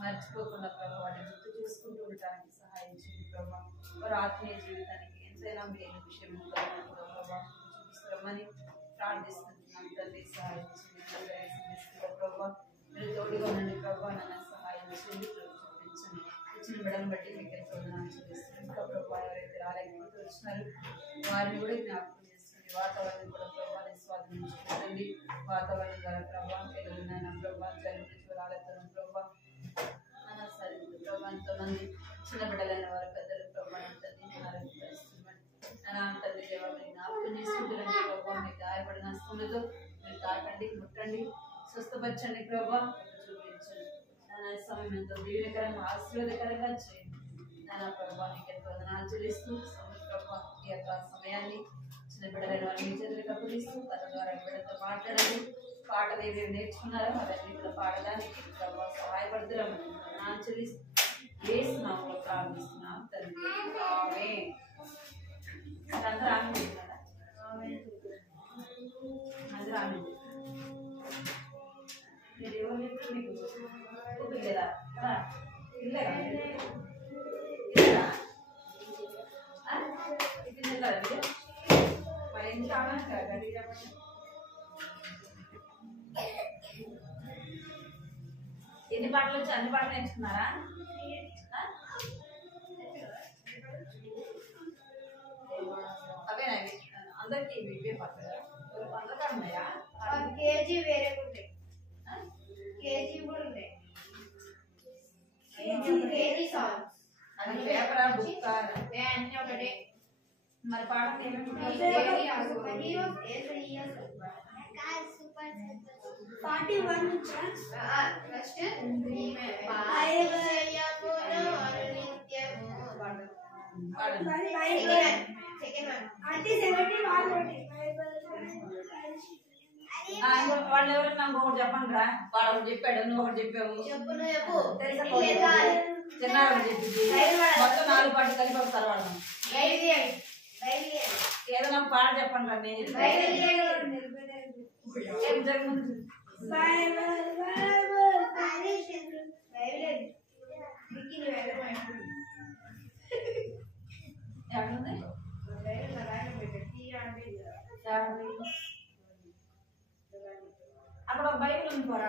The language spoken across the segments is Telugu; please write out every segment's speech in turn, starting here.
మర్చిపోకుండా ప్రభావ వాటిని గుర్తు చేసుకుంటూ ఉండటానికి సహాయం చేయండి ప్రభావ. వారి ఆత్మీయ జీవితానికి ఎంతైనా మేలు విషయం ప్రభావ చూపిస్తామని ప్రార్థిస్తున్నాం తండ్రి. సహాయం చేయండి ప్రభావ. మీరు తోడుగా ఉండండి ప్రభావ. నన్ను సహాయం చేయండి, చూపించండి. వచ్చిన బిడ్డను బట్టి మీకు ఎంతో చెల్లిస్తున్నాను. ఇంకా ప్రభావ ఎవరైతే రాలేకపోతే వచ్చినారు వారిని కూడా జ్ఞాపకం చేసుకోండి. వాతావరణం కూడా ప్రభావాన్ని స్వాధీనించుకోండి. వాతావరణం ద్వారా ప్రభావం తెలుగునైనా ప్రభావం జరుగుతున్న జ్వరాలతో ప్రభావ ఎంతోమంది చిన్న బిడ్డలైన వారు పెద్దలు ప్రభావం తల్లి దేవాలని జ్ఞాపకం చేసుకుంటున్నాను ప్రభావ. మీకు గాయపడిన స్కూళ్ళతో మీరు తాకండి, ముట్టండి, స్వస్థపరచండి ప్రభావ. చూపించండి నా సమయం ఎంతో దీవెనకరంగా ఆశీర్వాదకరంగా చేయండి నా ప్రభావ. మీకు ఎంతో వందనాలు చెల్లిస్తూ ప్రభావ ఈ యొక్క సమయాన్ని చిన్న బిడ్డలైన వారు మీ చేతులకు అప్పగిస్తూ కథ ద్వారా బిడ్డతో మాట్లాడండి. పాటలు ఏమేమి నేర్చుకున్నారో అవన్నీ కూడా పాడడానికి ప్రభావ సహాయపడుతున్నామని వందనాలు చెల్లిస్తూ వేస్తున్నాము ప్రారంభిస్తున్నాం తండ్రి. ఆమేన్. అందరూ ఆమె అందరూ ఆమె మీరు ఎవరు చెప్తారు? మీకు పిల్లరా పిల్లరా పిల్లరా మీరు మరి ఎందుకు ఆమె గడ్డి చెప్పండి. ఎన్ని పాటలు వచ్చి అన్ని పాటలు నేర్చుకున్నారా? అవేనా అందరికి ఇవే పాటలు అందరికీ ఉన్నాయా? కేజీ వేరే ఉంటాయి, కేజీ కూడా ఉంటాయి. కేజీ సాంగ్స్ అది పేపరా బుక్ అన్ని ఒకటే. మరి పాటలు ఏమేమి 41 ఫస్ట్ వాళ్ళు ఎవరు నాకు ఒకటి చెప్పండి రా. వాడు ఒకటి చెప్పాడు, నువ్వు ఒకటి చెప్పావు. చిన్నారని చెప్పింది మొత్తం 4 పాటలు కలిపి ఒకసారి వాడదాం. ఏదైనా పాట చెప్పండి రా. అక్కడ ఒక బైబిల్ ఉంది పోరా.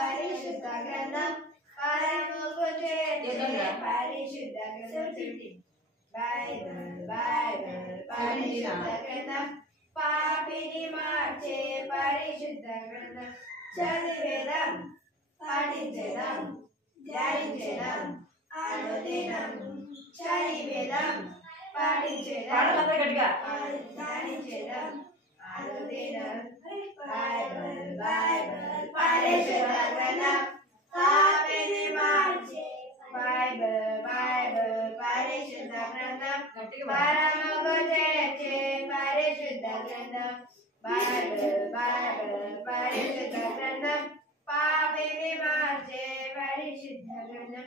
పరిశుద్ధ గ్రంథం పరిశుద్ధ గ్రంథం పాపిని మార్చే పరిశుద్ధ గ్రంథం చదివేదం, పాటించేదం, ధ్యానించేదం, అనుదినం చదివేదం, పాటించేదం, ధ్యానించేదం, అనుదినం బైబిల్ బైబిల్ పరిశుద్ధ గ్రంథం పాపిని మార్చే బైబిల్ బైబిల్ పరిశుద్ధ గ్రంథం పరమకు చేర్చే పరిశుద్ధ గ్రంథం బైబిల్ బైబిల్ పరిశుద్ధ గ్రంథం పాపిని మార్చే పరిశుద్ధ గ్రంథం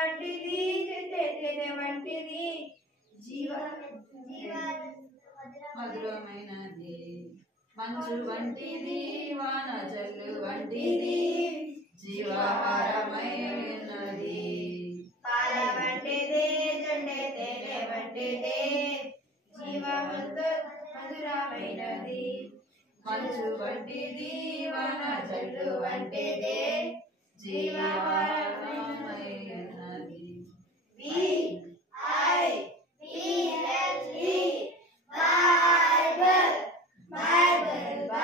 వంటిది వంటిది మధురమైనది, మంచు వంటిది, వాన జల్లు వంటిది, జీవాహారమైనది. పాల వంటిది, జొండె తేనె వంటిది, మధురమైనది. మంచు వంటిది, వాన జల్లు వంటిది, జీవాహారమైనది. Bible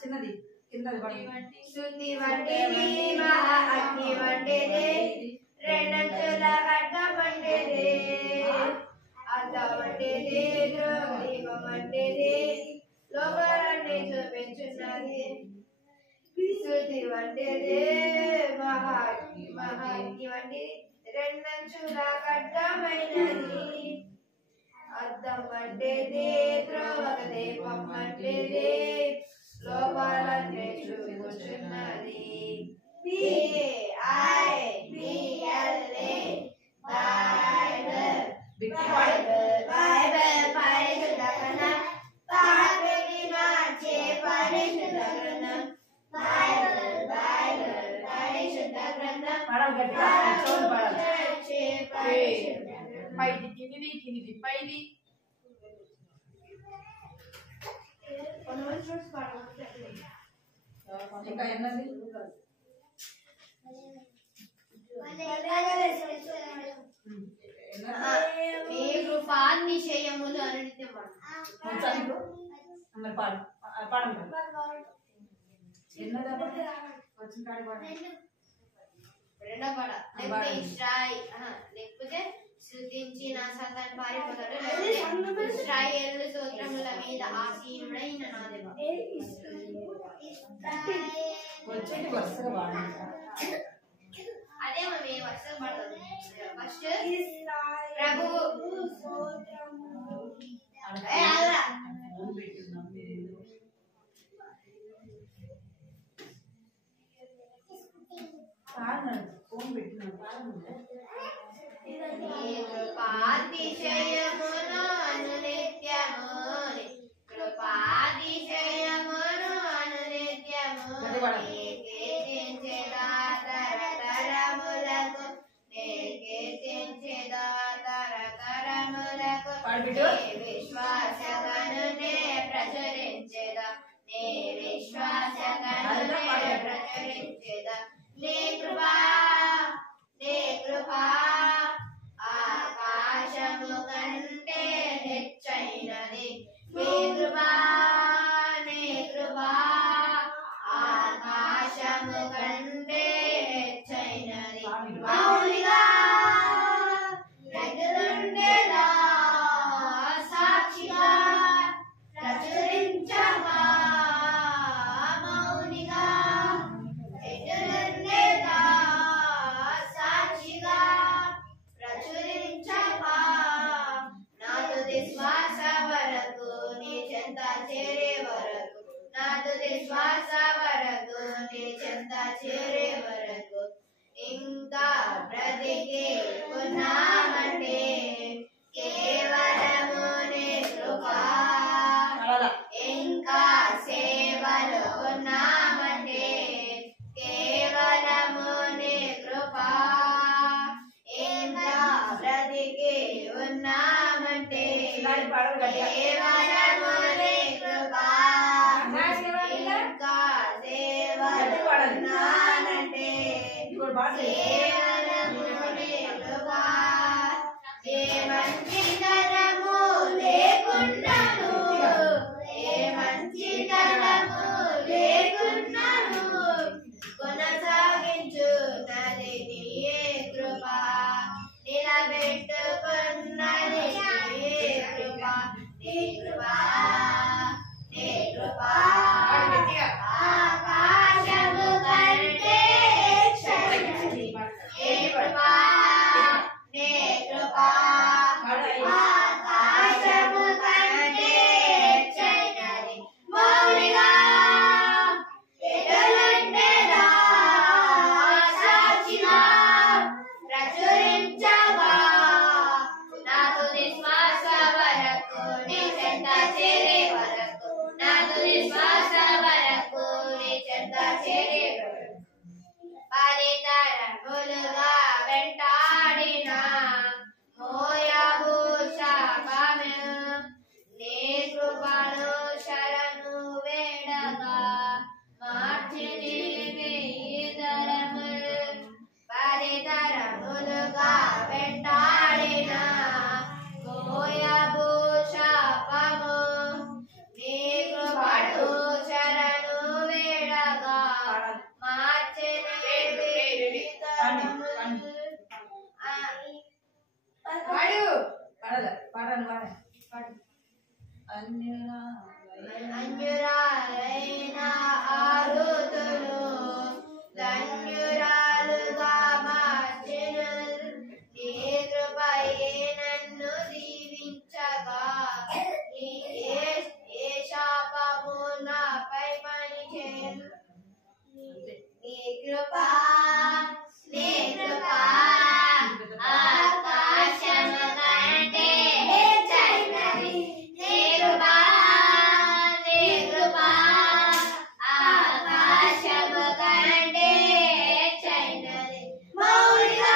చిన్నది కిందది శుద్ధి వంటిది మహా అగ్ని వంటిది రెండంచుల ఖడ్గం వంటిది అద్దం వంటిది దీపం వంటిది లోకాలన్నీ చూపించున్నది శుద్ధి వంటిది మహా అగ్ని వంటిది రెండంచుల ఖడ్గమైనది అద్దం వంటిది త్రోవక దీపం వంటిది లోపాలన్నీ చూపించున్నది బైబిల్ పరిశుద్ధ గ్రంథం పాపిని మార్చే పరిశుద్ధ గ్రంథం బైబిల్ పరిశుద్ధ గ్రంథం పైది కిందిది పైది ఇంకా ఎన్నది మీ కృపాతిశయములు అనునిత్యం పాడండి ఎన్నది వచ్చిన కాడి పాడండి రెండో పాట లేకపోతే శృతించిన సతన్ పారిపోతాడు ఇశ్రాయేలు స్తోత్రముల మీద ఆసీనుడైన నా దేవా వచ్చేటి వరుసగా పాడండి అదే మేము వరుసగా పాడతాం ఫస్ట్ ప్రభు ఫోన్ పెట్టినాం కృపాతిశయమును అనునిత్యము కృపాతిశయమును అనునిత్యము కీర్తించెదా తరతరములకు కీర్తించెదా తరతరములకు విశ్వాసగనునే ప్రచురించెదా నే విశ్వాసగనునే ప్రచురించెదా నీ కృపా ఆకాశము కంటే హెచ్చైనది నీ కృపా ఆకాశము కంటే హెచ్చైనది మౌనిగా ఎదురుండేదా సాక్షిగా ప్రచురించగా మౌనిగా ఎదురుండేదా సాక్షిగా ప్రచురించగా నా తుది శ్వాస వరకు నీ చెంత చేరే వరకు నా తుది శ్వాస వరకు నీ చెంత చేరే వరకు ఇంకా బ్రతికి ఉన్నామంటే కేవలము నీ కృపా ఇంకా సేవలు ఉన్నామంటే కేవలము నీ కృపా ఇంకా బ్రతికి ఉన్నామంటే కేవలము నీ కృపా ఇంకా సేవలు ఉన్నానంటే కేవలము నీ కృపా ఏ మంచితనము లేకున్నాను ఏ మంచితనము లేకున్నాను కొనసాగించున్నది నీయే కృపా నిలబెట్టుకున్నది నీయే కృపా నీ కృపా నీ కృపా ఆకాశము కంటే హెచ్చైనది నీ కృపా నీ కృపా ఆకాశము కంటే హెచ్చైనది మౌనిగా ఎదురుండేదా సాక్షిగా ప్రచురించగా నా తుది శ్వాస వరకు నీ చెంత అన్యురాలైన ఆరుతులు ధన్యురాలుగా మార్చెను. నీ కృపయే నన్ను దీవించగా ఏ శాపము నాపై పనిచేయదు. నీ కృప ఆకాశము కంటే హెచ్చైనది. నీ కృప ఆకాశము కంటే హెచ్చైనది. మౌనిగా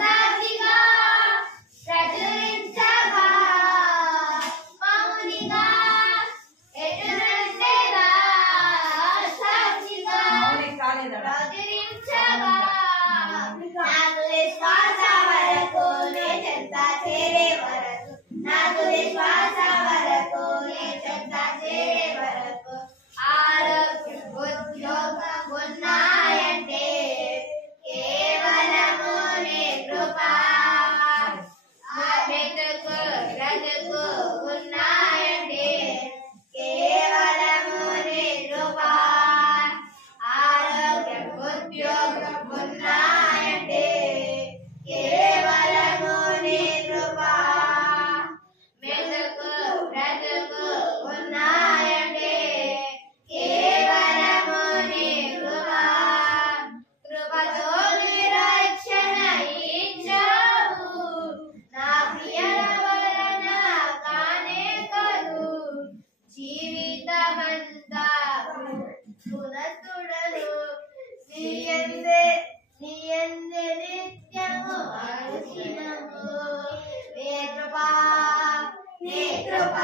సాక్షిగా ప్రచురించగా మౌనిగా ఎదురంటేగా సాక్షిగా ప్రచురించగా నాకు విశ్వాస వరకు నీ చెంత చేరే వరకు నాకు విశ్వాస వరకు నీ చెంత చేరే వరకు ఆరోగ్య ఉద్యోగం ఉన్నాయంటే కేవలము నీ కృప. బ్రతుకు ఉన్నాయంటే కేవలము నీ కృప. ఆరోగ్యం ఉద్యోగం ఉన్నాయంటే కేవలము నీ కృప. బ్రతుకు ఉన్నాయంటే కేవలము నీ కృప. కృపతో నిరక్షణ ఇచ్చావు నా ప్రియల వలన కానే కదు. జీవితమంతా పునస్తుడను నీయందే నిత్యము అనుదినము. నీ కృప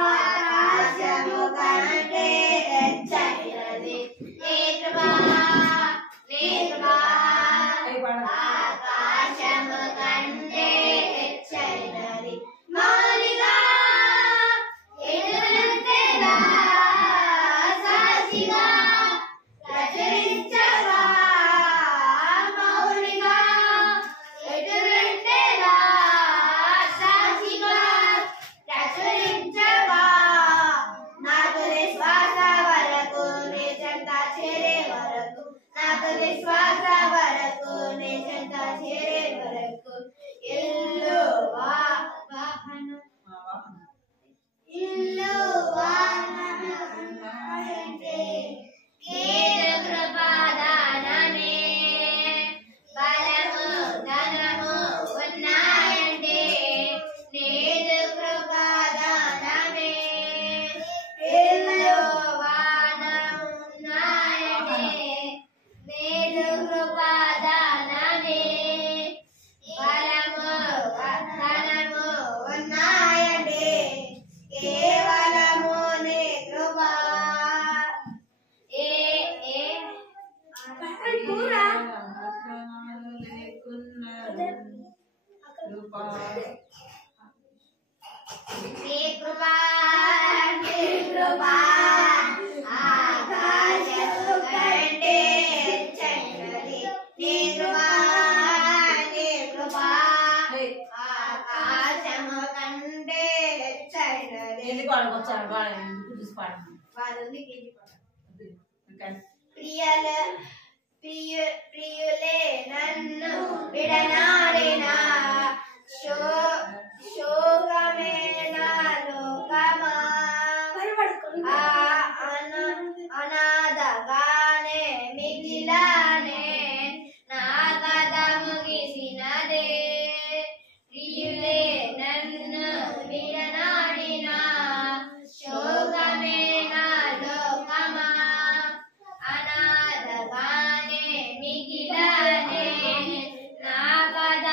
ఆకాశము కంటే హెచ్చైనది. నీ కృప ఆకాశము కంటే హెచ్చైనది. మౌనిగా ఎదురంటేగా సాక్షిగా ప్రచురించగా మౌనిగా ఎదురంటేగా సాక్షిగా ప్రచురించగా నాకు విశ్వాస వరకు నీ చెంత చేరే వరకు నాకు విశ్వాస వరకు నీ చెంత చేరే వరకు ఇల్లు వాహనం అంటే కీడు కృపాదానమే. బలము ధనము ఉన్నాయంటే నీదు కృపాదానమే. ఇల్లు వాహనం ఉన్నాయంటే నీదు కృపాదానమే. బలము ధనము ఉన్నాయంటే కేవలము నీ కృప. నీ కృప ఆకాశము కంటే హెచ్చైనది. నీ కృప ఆకాశము కంటే హెచ్చైనది. ప్రియులే నన్ను విడనాడిన శోకమే నా లోకమా. అనాథగానే మిగిలానే నా కథ ముగిసినదే. ప్రియులే నన్ను విడనాడిన శోకమే నా లోకమా. అనాథగానే మిగిలానే నా కథ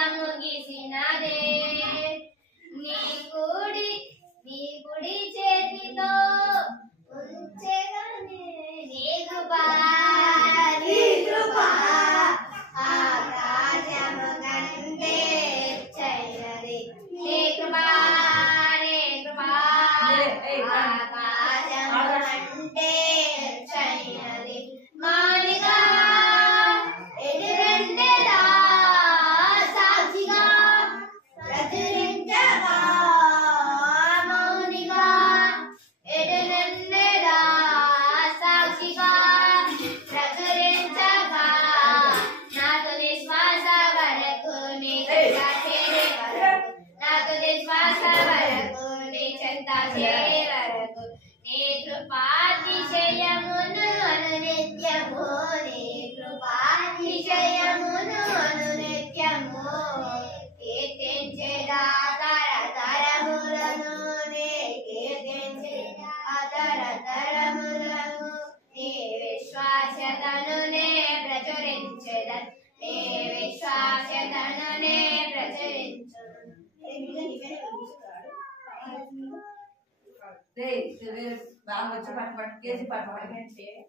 బాగా వచ్చి పట్టు కేజీ పట్టు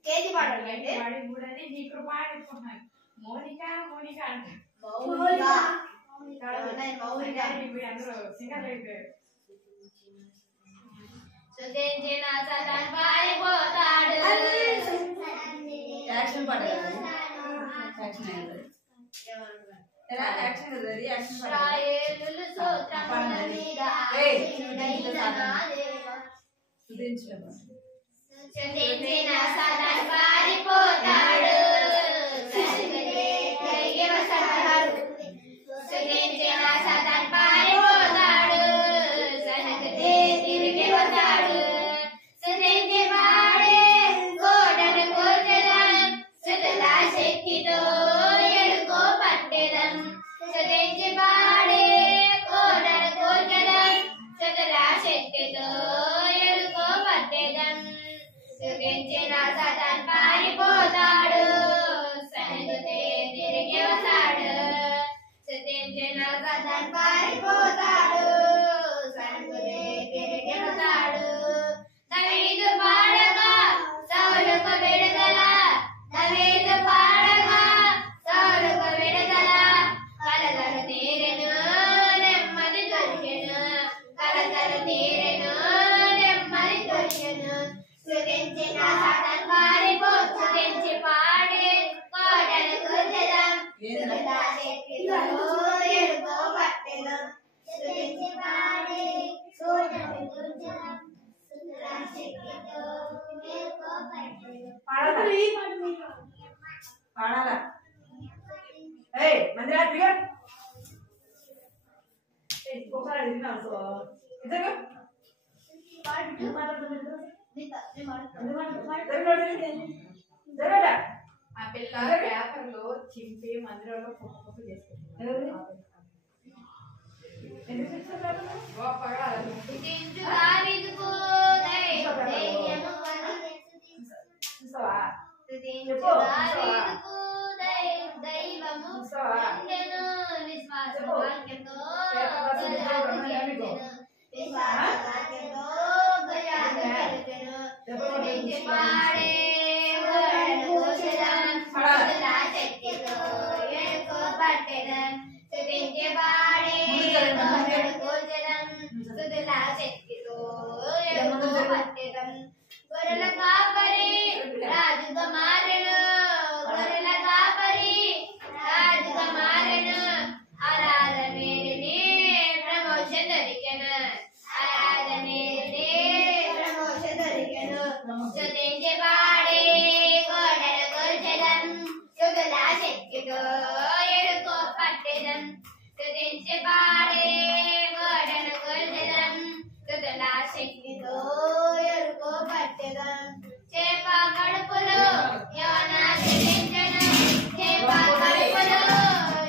కేజీ పాటలు అంటే వాడి కూడానే నీకు పాడుకున్నాను మౌనిక మౌనిక అంట అందరూ సింగర్ అయిపోయారు. సుధించిన సతన్ పారిపోతాడు యాక్షన్ పాట యాక్షన్ అయ్యింది ఎలా యాక్షన్ కదా యాక్షన్ పాట ఇస్రాయేలులు స్తోత్రముల మీద ఆసీనుడైన నా దేవా. సుధించిన సతన్ పారిపోతాడు తిరిగి వస్తాడు. సుధించిన సతన్ పారిపోతాడు తిరిగి వస్తాడు. సుధించి వాడే కోటను కూర్చడం సుతుల శక్తితో ఎడుకో పట్టెదం. సుధించి వాడే కోటను కూర్చడం సుతుల శక్తితో ఎడుకో పట్టెదం. సుధించిన సతన్ పారిపోతాడు సనుగుతే తిరిగి వస్తాడు. సుధించిన సతన్ పారిపోతాడు సనుగుతే తిరిగి వస్తాడు. దావీదు పాడగా సౌలుకు విడుదల దావీదు పాడగా సౌలుకు విడుదల. కలతలు తీరెను నెమ్మది దొరికెను కలతలు తీరెను నెమ్మది దొరికెను. సుధించిన సతన్ సుధించి పాడే కోటను కూర్చడం సుతుల శక్తితో ఎడుకో పట్టెదం. సుధించి పాడే కోటను కూర్చడం సుతుల శక్తితో ఎడుకో పట్టెదం. పాడాలా మందిరా క్లియర్ ఒకసారి విన్నాం సో ఇద్దరు ఆ పిల్ల పేపర్ లో చింపి మందిరంలో పప్పు చేసుకుంటున్నారు. గొప్పగా సుధించు దావీదుకు ధైర్యము చూసావా సుధించు దావీదుకు దైవము ఉండెను విశ్వాస వాక్యంతో విశ్వాస వాక్యంతో గయాలు గెలిచెను. సుధించి పాడే కోటను కూర్చడం సుతుల శక్తితో ఎడుకో పట్టెదం. సుధించి పాడే కోటను కూర్చడం సుతుల శక్తితో ఎడుకో పట్టెదం. గొర్రెల కాపరి రాజుగా మారెను గొర్రెల కాపరి రాజుగా మారెను. ఆరాధనేరిని ప్రమోషన్ దొరికెను ఆరాధనేరిని ప్రమోషన్ దొరికెను. సుధించి పాడే కోటను కూర్చడం సుతుల శక్తితో ఎడుకో పట్టెదం. సుధించి పాడే కోటను కూర్చడం సుతుల శక్తితో ఎడుకో పట్టెదం. చేప కడుపులో యోనా స్తుతించెను చేప కడుపులో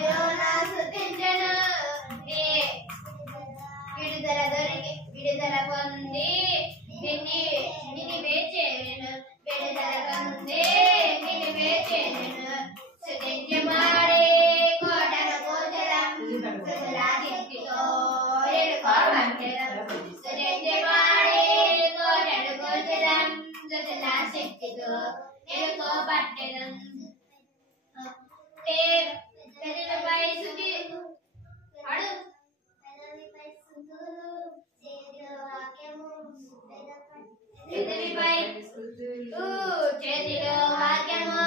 యోనా స్తుతించెను. విడుదల పొంది నినివే చేరెను విడుదల పొంది నినివే చేరెను. సుధించి పాడే కోటను కూర్చడం సుతుల శక్తితో ఎడుకో పట్టెదం. సుధించి పాడే కోటను కూర్చడం సుతుల శక్తితో ఎడుకో పట్టెదం. పెదవిపై సుధి అడు పెదవిపై చేతిలో వాక్యము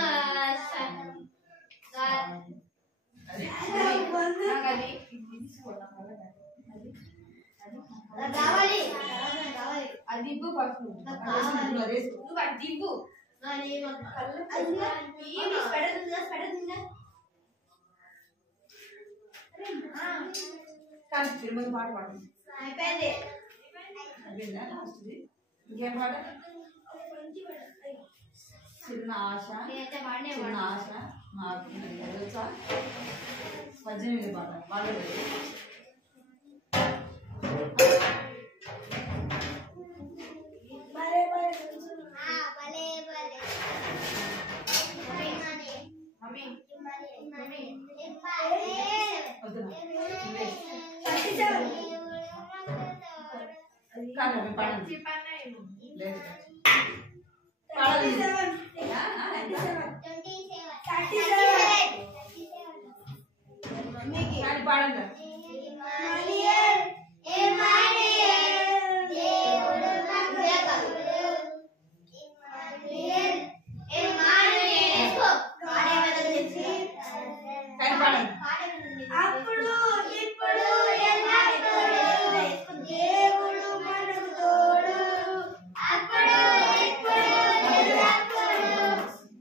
కావాలి అది ఇవ్వు ఫస్ట్ నువ్వు అదేసుకో నువ్వు అది ఇవ్వు. కానీ తిరుమల పాట పాడు అయిపోయింది. అదేనా లాస్ట్ది ఇంకేం పాట చిన్న ఆశ చిన్న ఆశ నాకు తెలుసా 18 పాట పాడలేదు. మమ్మీ వద్దునా పాడండి. లేదు. పాడండి. అప్పుడు ఇప్పుడు ఎల్లప్పుడూ దేవుడు మనకు తోడు. అప్పుడు ఇప్పుడు ఎల్లప్పుడూ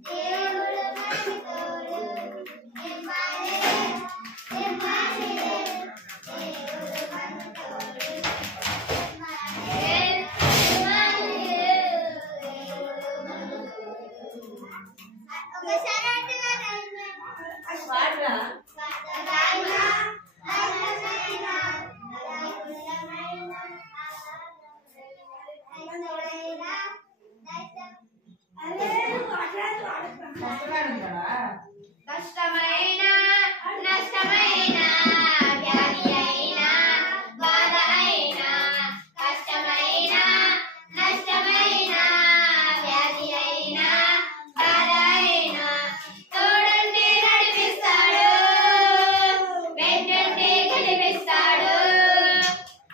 దేవుడు మనకు తోడు. ఇమ్మానుయేల్, ఇమ్మానుయేల్, దేవుడు మనకు తోడు. ఇమ్మానుయేల్, ఇమ్మానుయేల్, దేవుడు మనకు తోడు. ఒకసారి అంటున్నారా? పాడరా. కష్టమైన నష్టమైన వ్యాధి అయినా బాధ అయినా కష్టమైన నష్టమైన వ్యాధి అయినా బాధ అయినా తోడంటే నడిపిస్తాడు, వెంటంటే గెలిపిస్తాడు.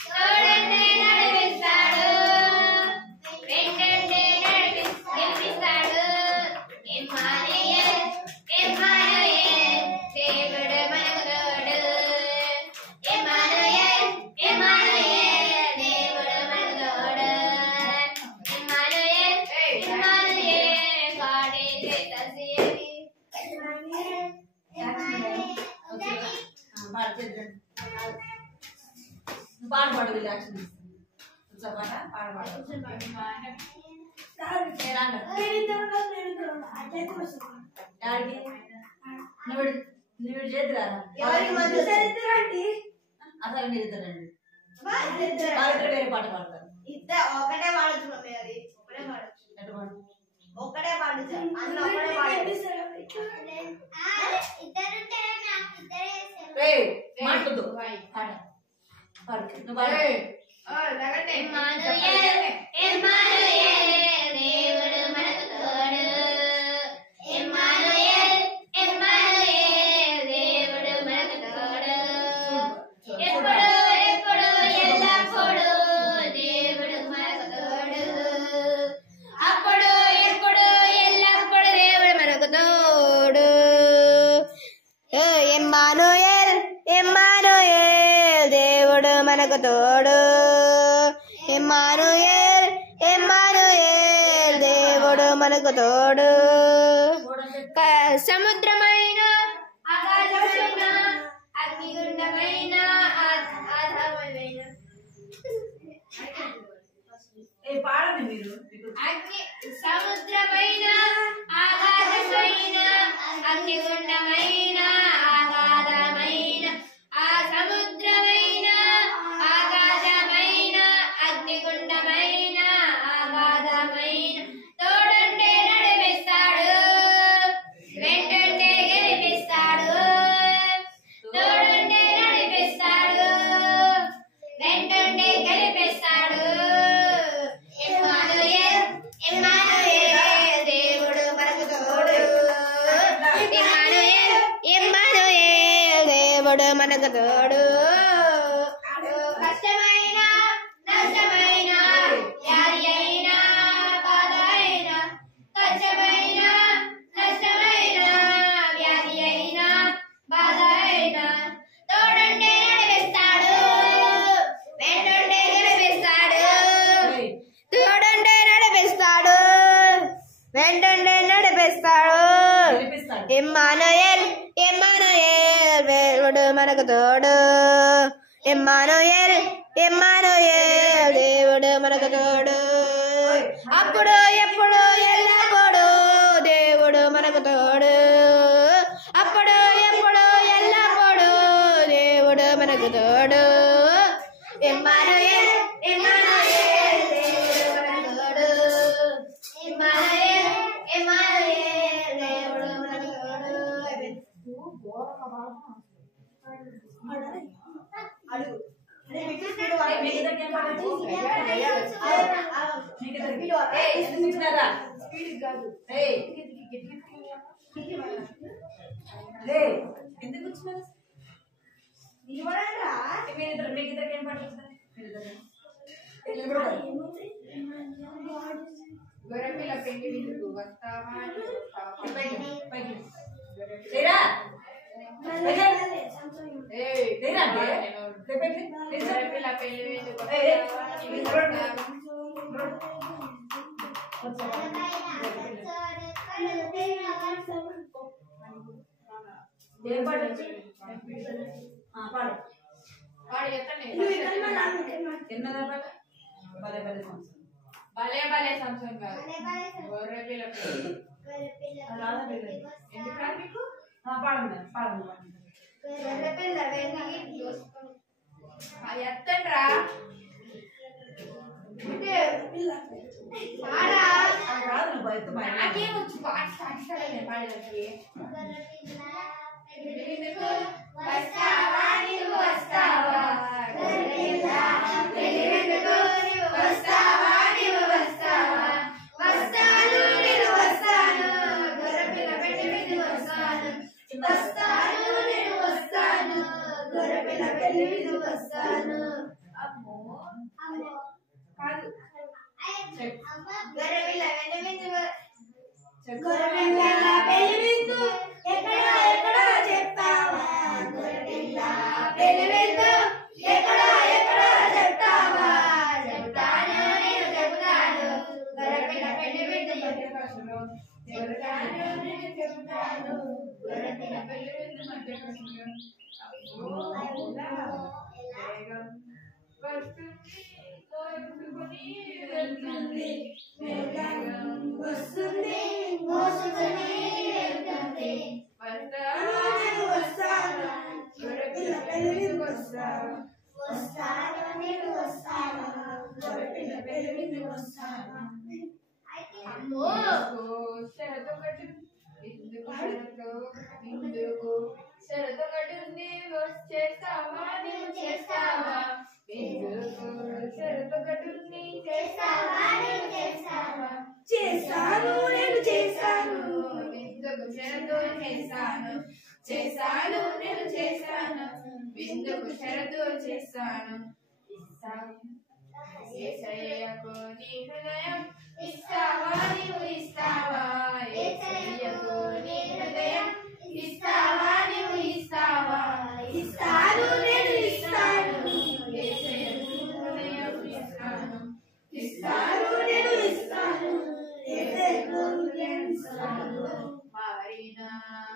తోడంటే నడిపిస్తాడు, వెంటంటే గెలిపిస్తాడు. ఇమ్మానుయేల్, ఇమ్మానుయేల్, దేవుడు మనకు తోడు. ఇమ్మానుయేల్, ఇమ్మానుయేల్, దేవుడు మనకు తోడు. Emmanuel, Emmanuel, God is with us. Emmanuel, Emmanuel. పాడు రిలాక్షన్ పాట పాడబాడు. నువ్వు చేద్దురా అసలు మీరు ఇద్దరండి వేరే పాట పాడతారు. ఒకటే పాడుతున్నాం అది ఒకటే పాడచ్చు. ఎటు పాడు. ఒకటే పాడచ్చు అందులో ఒకటే పాడచ్చు. మాట్లాడు పాడ పాడు. నువ్వు పాడు. ఇమ్మానుయేల్, ఇమ్మానుయేల్, దేవుడు మనకు తోడు. ఇమ్మానుయేల్, ఇమ్మానుయేల్, దేవుడు మనకు తోడు. ఎప్పుడు ఎప్పుడు ఎల్లప్పుడు దేవుడు మనకు తోడు. అప్పుడు ఎప్పుడు ఎల్లప్పుడు దేవుడు మనకు తోడు. ఇమ్మానుయేల్, ఇమ్మానుయేల్, దేవుడు మనకు తోడు. ఇమ్మానుయేల్, ఇమ్మానుయేల్, దేవుడు మనకు తోడు. సముద్రమైన ఆకాశమైన అగ్నిగుండమైన ఆధారమైన పాడండి మీరు. సముద్రమైన ఆకాశమైన అగ్నిగుండమైన ఆగాధమైన ఆ సముద్రమైన ఆకాశమైన అగ్నిగుండమైన ఆగాధమైన తోడంటే నడిపిస్తాడు, వెంటంటే గెలిపిస్తాడు. తోడంటే నడిపిస్తాడు, వెంటంటే గెలిపిస్తాడు. ఇమ్మానుయేల్, ఇమ్మానుయేల్, దేవుడు మనకు తోడు. ఇమ్మానుయేల్, ఇమ్మానుయేల్, దేవుడు మనకు తోడు. కష్టమైన నష్టమైన వ్యాధి అయినా బాధ అయినా కష్టమైన నష్టమైన వ్యాధి అయినా బాధ అయినా తోడంటే నడిపిస్తాడు, వెంటంటే గెలిపిస్తాడు. తోడంటే నడిపిస్తాడు, వెంటంటే నడిపిస్తాడు. ఇమ్మానుయేల్, ఇమ్మానుయేల్, దేవుడు మనకు తోడు. ఇమ్మానుయేల్, ఇమ్మానుయేల్, దేవుడు మనకు తోడు. అప్పుడు ఎప్పుడు ఎల్లప్పుడు దేవుడు మనకు తోడు. అప్పుడు ఎప్పుడు ఎల్లప్పుడు దేవుడు మనకు తోడు. ఇమ్మానుయేల్, ఇమ్మానుయేల్, దేవుడు మనకు తోడు. ఇమ్మానుయేల్, ఇమ్మానుయేల్, దేవుడు మనకు తోడు. ఎందుకు కూర్చున్నారా ఎందుకు కూర్చున్నారు మీకు ఇద్దరికి ఏం పడుతుంది గొర్రెపిల్ల పెళ్లి విందుకు వస్తావా గొర్రెపిల్ల పెళ్లి విందుకు ఏం పాట పాడు వాడు ఎత్తనే ఎన్నదా పాట భలే భలే సంవత్సరం భలే భలే సంవత్సరం కాదు గొర్రెపిల్ల పెళ్లి ఎందుకు మీకు పాడండి పాడండి ఎత్తండ్రా నాకేం వచ్చి పాట సాధిస్తాడని పాడేదానికి వస్తావా నీవు వస్తావా వస్తావా నీవు వస్తావా వస్తాను నేను వస్తాను గొర్రెపిల్ల పెళ్లి విందుకు వస్తాను వస్తాను నేను వస్తాను గొర్రెపిల్ల పెళ్లి విందుకు వస్తాను అమ్మో కాదు గొర్రెపిల్ల పెళ్లి విందుకు గొర్రెపిల్ల పెళ్లి విందు ఎక్కడో ఎక్కడో చెప్తావా గొర్రెపిల్ల పెళ్లి విందు ఎక్కడో ఎక్కడో చెప్తావా చెప్తాను నేను చెప్తాను గొర్రెపిల్ల పెళ్లి విందు చెప్తాను నేను చెప్తాను గొర్రెపిల్ల పెళ్లి విందు వస్తుంది మోసుకొని వెళ్తుంది వస్తాను గొర్రెపిల్ల పెళ్లి విందుకు వస్తాను వస్తాను నేను వస్తాను గొర్రెపిల్ల పెళ్లి విందుకు వస్తాను అమ్మో శరతో కట్టు విందుకు శరతో కట్టుంది చేస్తావా నీవు చేస్తావా విందుకు శరతో కట్టుంది చేస్తావా నీవు చేస్తావా చేస్తాను నేను చేస్తాను విందుకు షరతు చేస్తాను చేస్తాను నేను చేస్తాను విందుకు షరతు చేస్తాను ఇస్తాను యేసయ్యకు నీ హృదయం ఇస్తావా నీవు ఇస్తావా యేసయ్యకు నీ హృదయం ఇస్తావా నీవు ఇస్తావా ఇస్తాను నేను ఇస్తాను యేసయ్యకు హృదయం ఇస్తాను ఇస్తాను నేను ఇస్తాను యేసయ్యకు హృదయం ఇస్తాను మారిన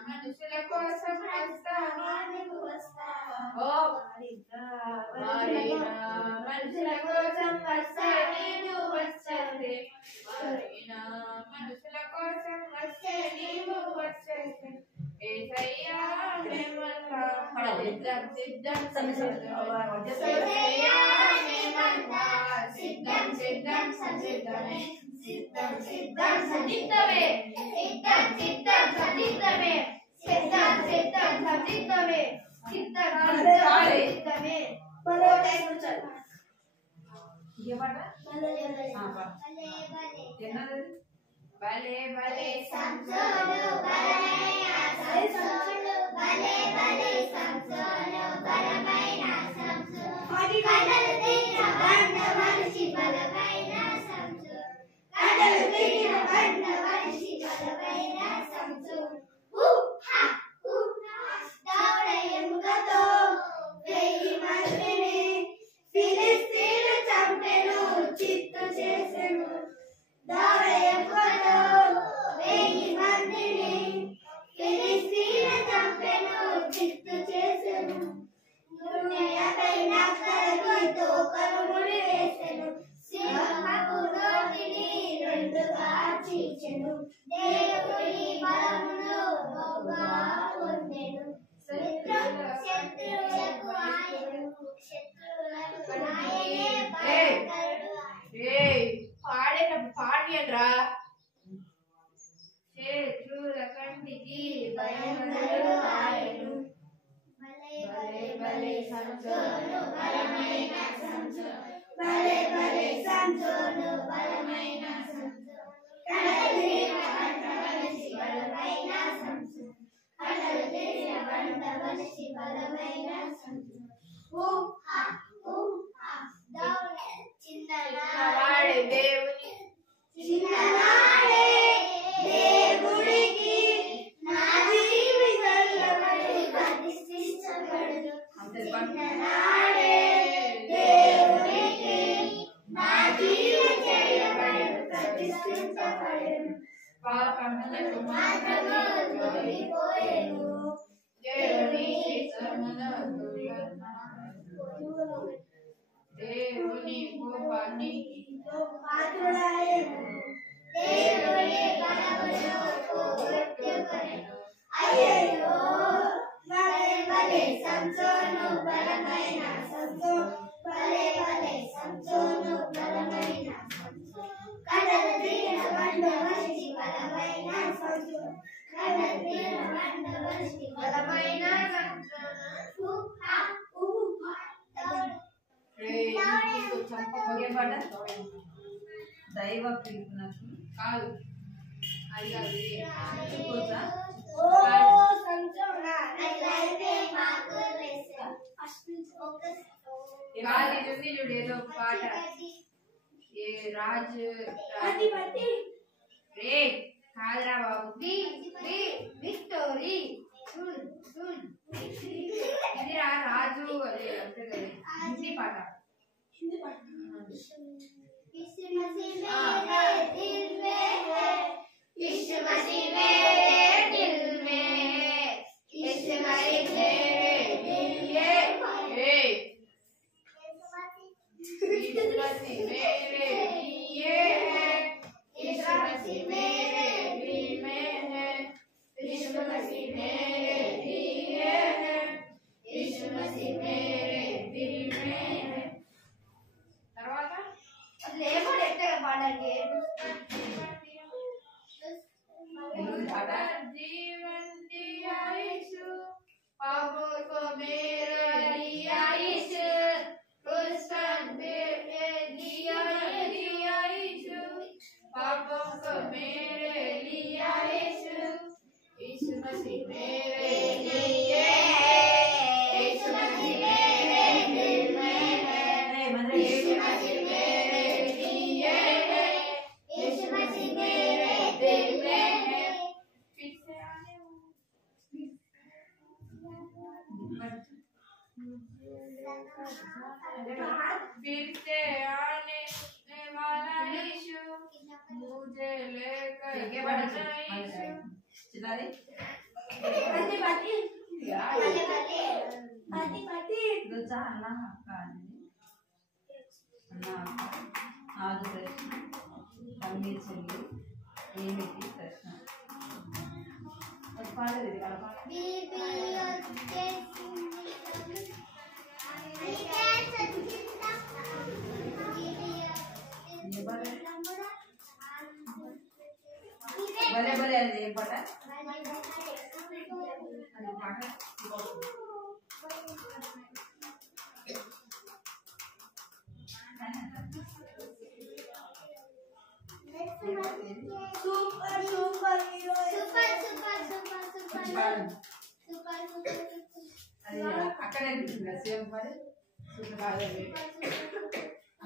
మనుషుల కోసం వస్తావా నీవు వస్తావా ఓ మారిన మనుషుల కోసం వస్తే నీవు వచ్చేస్తే మారిన మనుషుల కోసం వస్తే నీవు వచ్చేస్తే యేసయ్యా మేమంతా సిద్ధం సిద్ధం యేసయ్యా మేమంతా సిద్ధం సిద్ధం సంసిద్ధమే సిద్ధం సిద్ధం సంసిద్ధమే సిద్ధం సిద్ధం సంసిద్ధమే సిద్ధం సిద్ధం సంసిద్ధమే సిద్ధం సంసిద్ధమే బలోటై కూర్చోండి ఏ పాట భలే భలే సంసోను బలమైన సంసోను భలే భలే సంసోను బలమైన సంసోను కడలు తీరిన బండ మనిషి బలమైన సంసోను కడలు తీరిన బండ మనిషి బలమైన సంసోను దౌడ ఎముకతో 1000 మందిని ఫిలిస్తీన్లు చంపెను చిత్తు చేసెను దౌడ ఎముకతో 1000 మందిని ఫిలిస్తీన్లు చంపెను చిత్తు చేసెను 150 నక్కలకు తోకలు ముడి వేసెను సింహపు నోటిని రెండుగా చీల్చెను దేవుని బలమును బహుగా పొందెను శత్రువులకు ఆయనే భయంకరుడు పాడేటప్పుడు పాడియండ్రా శత్రువుల కంటికి భయంకరుడు ఆయను భలే భలే సంసోను బలమైన సంసోను భలే సంసోను బలమైన సంసోను కడలు తీరిన బండ మనిషి బలమైన సంసోను కడలు తీరిన బండ మనిషి బలమైన సంసోను చిన్నవాడే దేవుని చిన్ననాడే దేవుడికి నా జీవితంలో ప్రతిష్ఠించబడును చిన్ననాడే దేవుడికి నా జీవితంలో ప్రతిష్ఠించబడును పాపములకు మాత్రము తొలగిపోయెను దేవుని చిత్తమునకు దేవుని కోపానికి పాత్రుడాయెను దేవుని బలమును పోగొట్టుకొనెను అయ్యయ్యో భలే భలే సంసోను బలమైన సంసోను భలే భలే సంసోను బలమైన సంసోను కడలు తీరిన బండ మనిషి బలమైన సంసోను కడలు తీరిన బండ మనిషి బలమైన సంసోను ఒకే పాట దైవ పిలుపునకు కాదు అది కాదు చెప్పుకోవచ్చా? ఓ సంసోనా అట్లయితే మాకు లెసన్ ఫస్ట్ ఫోకస్ కాదు ఇది ఉంది చూడు ఏదో ఒక పాట ఏ రాజు పతి రే కాదురా బాబు విక్టోరీ ఇది రాజు అదే అంతే కదా హిందీ పాట यीशु मसीह मेरे दिल में है यीशु मसीह मेरे दिल में है यीशु मसीह मेरे दिल में है यीशु मसीह मेरे लिए है यीशु मसीह मेरे दिल में है यीशु मसीह मेरे लिए है यीशु मसीह मेरे दिल में है తర్వాత लेबर ఎట్టగా పాడండి పాట जीवन दिया यीशु पापों को मेरा लिया यीशु क्रूस पे दिया यीशु पापों को मेरे लिया यीशु यीशु मसीह मेरे लिए यीशु मसीह मेरे दिल में है यीशु मसीह मेरे लिए है यीशु मसीह मेरे दिल में है फिर से आने फिर से आने वाला यीशु मुझे लेकर जाना यीशु చిన్నది పతి పతి यार పతి పతి ఇది వచ్చా అన్న అక్క అని అన్న అక్క ఆదు ప్రశ్న తమ్మి చెల్లి ఏమిటి ప్రశ్న అది పాడదు ఇది వాళ్ళ పాట బీబీ భలే భలే అది ఏం పాట అది పాట super super hero super super super super super super అది అక్కడే ఉంటుంది సేమ్ పాడు సూపర్ కాదండి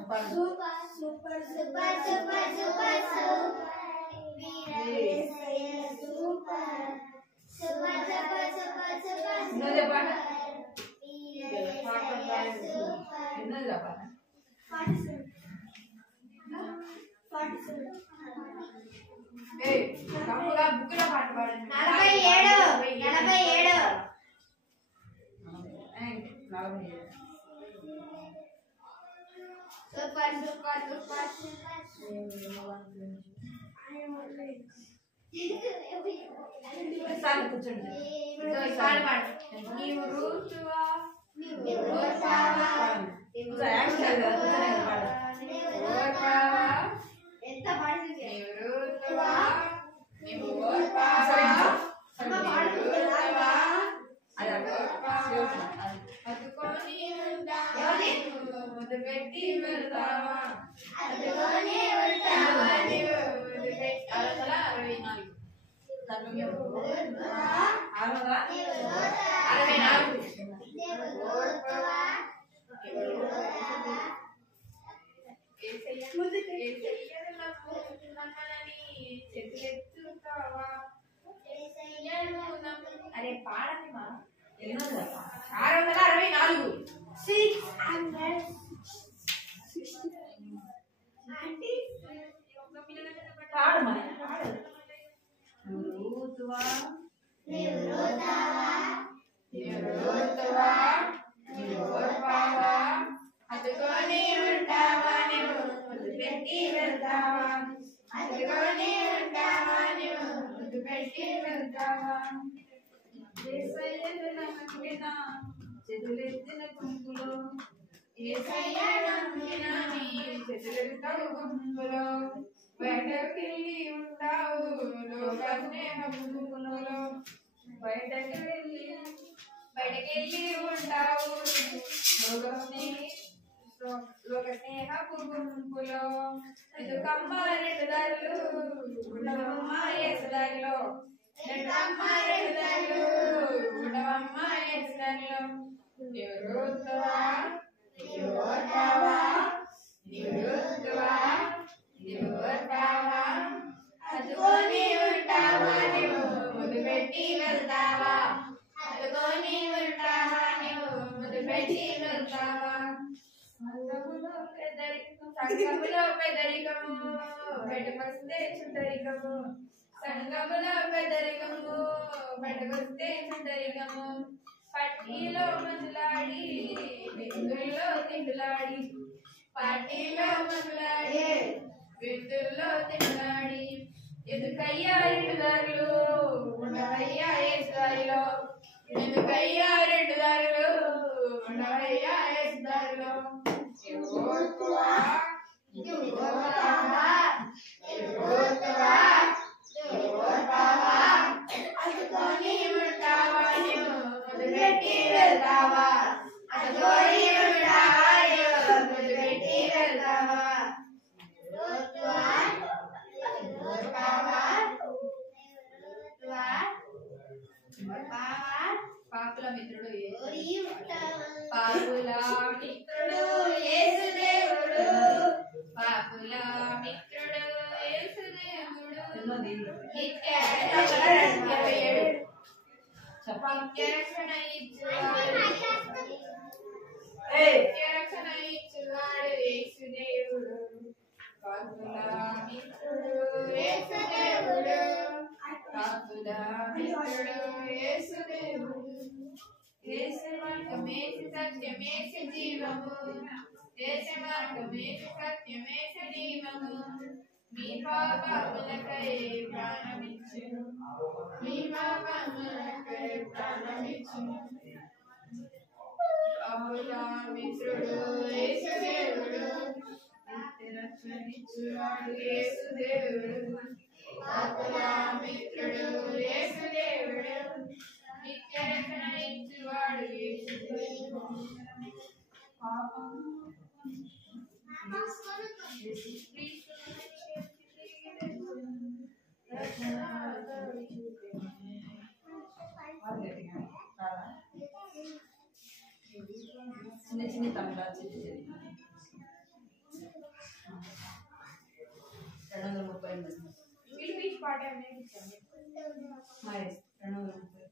పాడు super super super super super super super super super super ఉన్నదే పాట సూపర్ ఉన్నది ఆ పాట ఏయ్ తమ్ముగా బుక్కులో పాట పాడండి 47 47 సూపర్ సూపర్ సూపర్ సార్ కూర్చోండి ఇదో ఈ పాట పాడు నీవు ఋతువా ఓర్పావా ఎంత పాడింది నీవు ఋతువా నీవు ఓర్పావా నీవు ఋతువా అది అతుకొని ఉంటావా ముద్దు పెట్టి వెళ్తావా పాడు మరి పాడు నివృత్తువా అదుకొని ఉంటావా నువ్వు ముద్దు పెట్టి వెళ్తావా అదుకొని ఉంటావా నువ్వు ముద్దు పెట్టి వెళ్తావా యేసయ్యను నమ్మిన చేతులెత్తిన గుంపులో యేసయ్య నమ్మిన నీ చేతులెత్తుతావు గుంపులో బయటకెళ్ళి ఉంటావు లోక స్నేహ గుంపులో బయటకెళ్ళి ఉంటావు లోక స్నేహ గుంపులో ఎందుకమ్మ రెండు దారులు ఉండవమ్మ ఏసుదారిలో ఎందుకమ్మ రెండు దారులు ఉండవమ్మ ఏసుదారిలో నివృత్తువా అదుకొని ఉంటావా నువ్వు ముద్దు పెట్టి వెళ్తావా అదుకొని ఉంటావా నువ్వు ముద్దు పెట్టి వెళ్తావా సంఘములో పెద్దరికము బయటకొస్తే చుట్టరికము సంఘములో పెద్దరికము బయటకొస్తే చుట్టరికము పట్టీలో మందులాడి విందుల్లో తిండులాడి పట్టీలో మందులాడి విందుల్లో తిండులాడి ఎందుకయ్యా రెండు దారులు ఉండవయ్యా ఏసుదారిలో ఎందుకయ్యా రెండు దారులు ఉండవయ్యా ఏసుదారిలో అదుకొని ఉంటావా నువ్వు ముద్దు పెట్టి వెళ్తావా అదుకొని ఉంటావా నువ్వు ముద్దు పెట్టి వెళ్తావా పాపుల మిత్రుడు పాపుల మిత్రుడు యేసుదేవుడు పాపుల మిత్రుడు యేసుదేవుడు నిత్య రక్షణ ఇచ్చువాడు రక్షణ ఇచ్చువాడు యేసుదేవుడు పాపుల మిత్రుడు యేసుదేవుడు పాపుల మిత్రుడు యేసుదేవుడు యేసు మార్గమేసి సత్యమేసి జీవము యేసు మార్గమేసి సత్యమేసి జీవము మీ పాపములకై ప్రాణమిచ్చును మీ పాపములకై ప్రాణమిచ్చును పాపుల మిత్రుడు యేసుదేవుడు రక్షణిచ్చువాడు యేసుదేవుడు పాపుల మిత్రుడు యేసుదేవుడు నిత్య రక్షణ ఇచ్చువాడు యేసుదేవుడు పాపం చిన్న చిన్న తమిళ చిన్న 230 ఇంగ్లీష్ పాట అనేది హాయ్ 230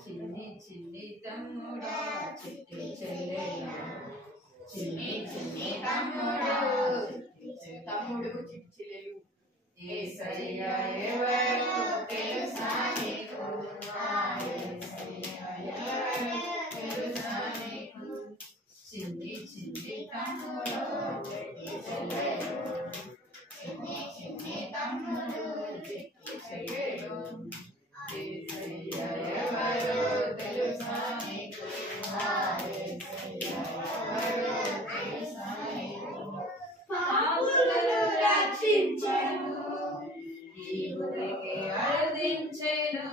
చిన్ని చిన్ని తమ్ముడా చిట్టి చెల్లెలా చిన్ని చిన్ని తమ్ముడా తమ్ముడు చిట్చిలెలు యేసయ్య ఎవరో తెలుసా నీకు యేసయ్య ఎవరో తెలుసా నీకు చిన్ని చిన్ని తమ్ముడు చిట్టి చెల్లెలు చిన్ని చిన్ని తమ్ముడు చిట్టి చెల్లెలు యేసయ్య ఎవరో తెలుసా నీకు యేసయ్య ఎవరో తెలుసా నీకు పాపులను రక్షించెను ఈ ఊరికి అర్థించెను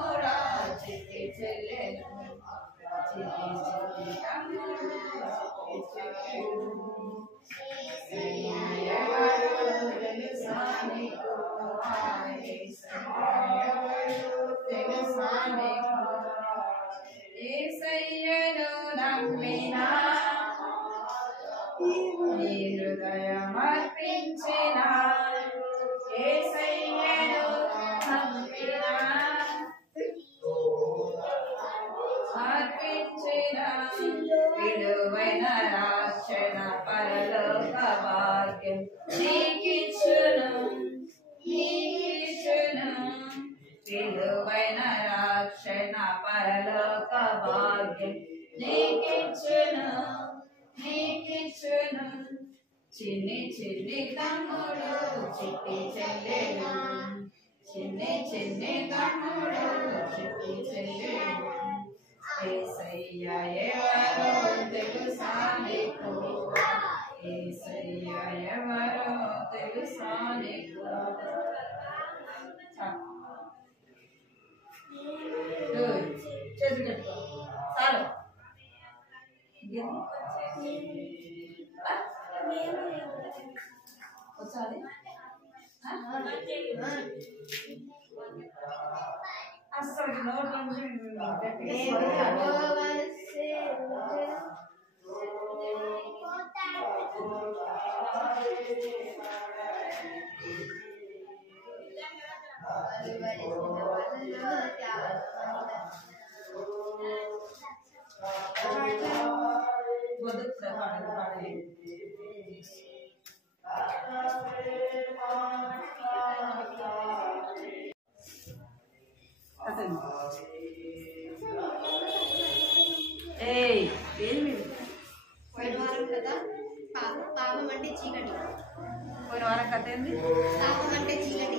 తమ్ముడా చిట్టి చెల్లెలు చిట్టి చిట్టి తమ్ముడు చిట్టి చెల్లెలు తెలుసా నీకు తెలుసా నీకు యేసయ్యను నమ్మినా నీ హృదయమర్పించిన యేసయ్యను నమ్మినా అర్పించిన విలువైన రక్షణ పరలోక భాగ్యం నీకిచ్చును విలువైన రక్షణ పరలోక భాగ్యం నీకిచ్చును చిన్ని చిన్ని తమ్ముడు చిట్టి చెల్లెలు చిన్ని చిన్ని తమ్ముడు చిట్టి చెల్లెలు యేసయ్య ఎవరో తెలుసా నీకు యేసయ్య ఎవరో తెలుసా నీకు చేతులు కట్టుకో చాలు వచ్చాలి అసలు నోట్లో పోయిన వారం కదా పాపం అంటే చీకటి. పోయిన వారం కథ ఏంది? పాపం అంటే చీకటి.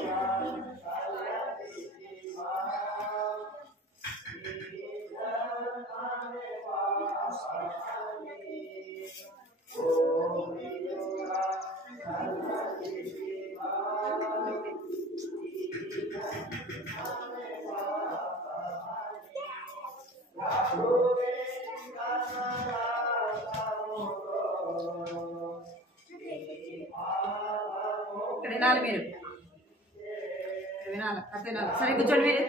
ఇక్కడ వినాలి మీరు, వినాలి కథ వినాలి. సరే కూర్చోండి మీరు,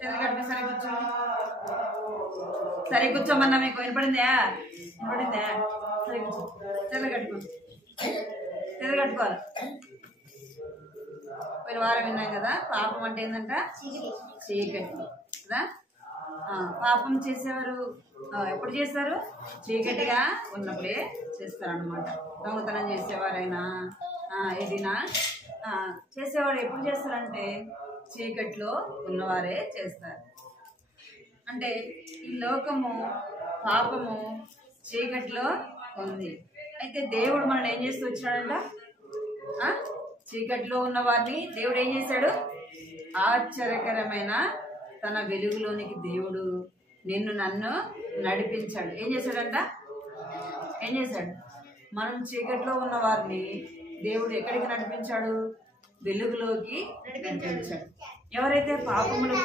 చేతులు కట్టుకుని సరే కూర్చోండి. సరే కూర్చోమన్నా మీకు వినపడిందా? వినపడిందా? సరే కూర్చో, చేతులు కట్టుకోండి, చేతులు కట్టుకోవాలి. పోయిన వారం విన్నాం కదా, పాపం అంటే ఏంటంట చీకటి కదా. పాపం చేసేవారు ఎప్పుడు చేస్తారు? చీకటిగా ఉన్నప్పుడే చేస్తారనమాట. దొంగతనం చేసేవారైనా ఏదైనా చేసేవాడు ఎప్పుడు చేస్తారంటే చీకట్లో ఉన్నవారే చేస్తారు. అంటే ఈ లోకము పాపము చీకట్లో ఉంది. అయితే దేవుడు మనల్ని ఏం చేస్తూ వచ్చాడంట? చీకట్లో ఉన్న వారిని దేవుడు ఏం చేశాడు? ఆశ్చర్యకరమైన తన వెలుగులోనికి దేవుడు నిన్ను నన్ను నడిపించాడు. ఏం చేశాడంట? ఏం చేశాడు? మనం చీకట్లో ఉన్న వారిని దేవుడు ఎక్కడికి నడిపించాడు? వెలుగులోకి నడిపించాడు. ఎవరైతే పాపములు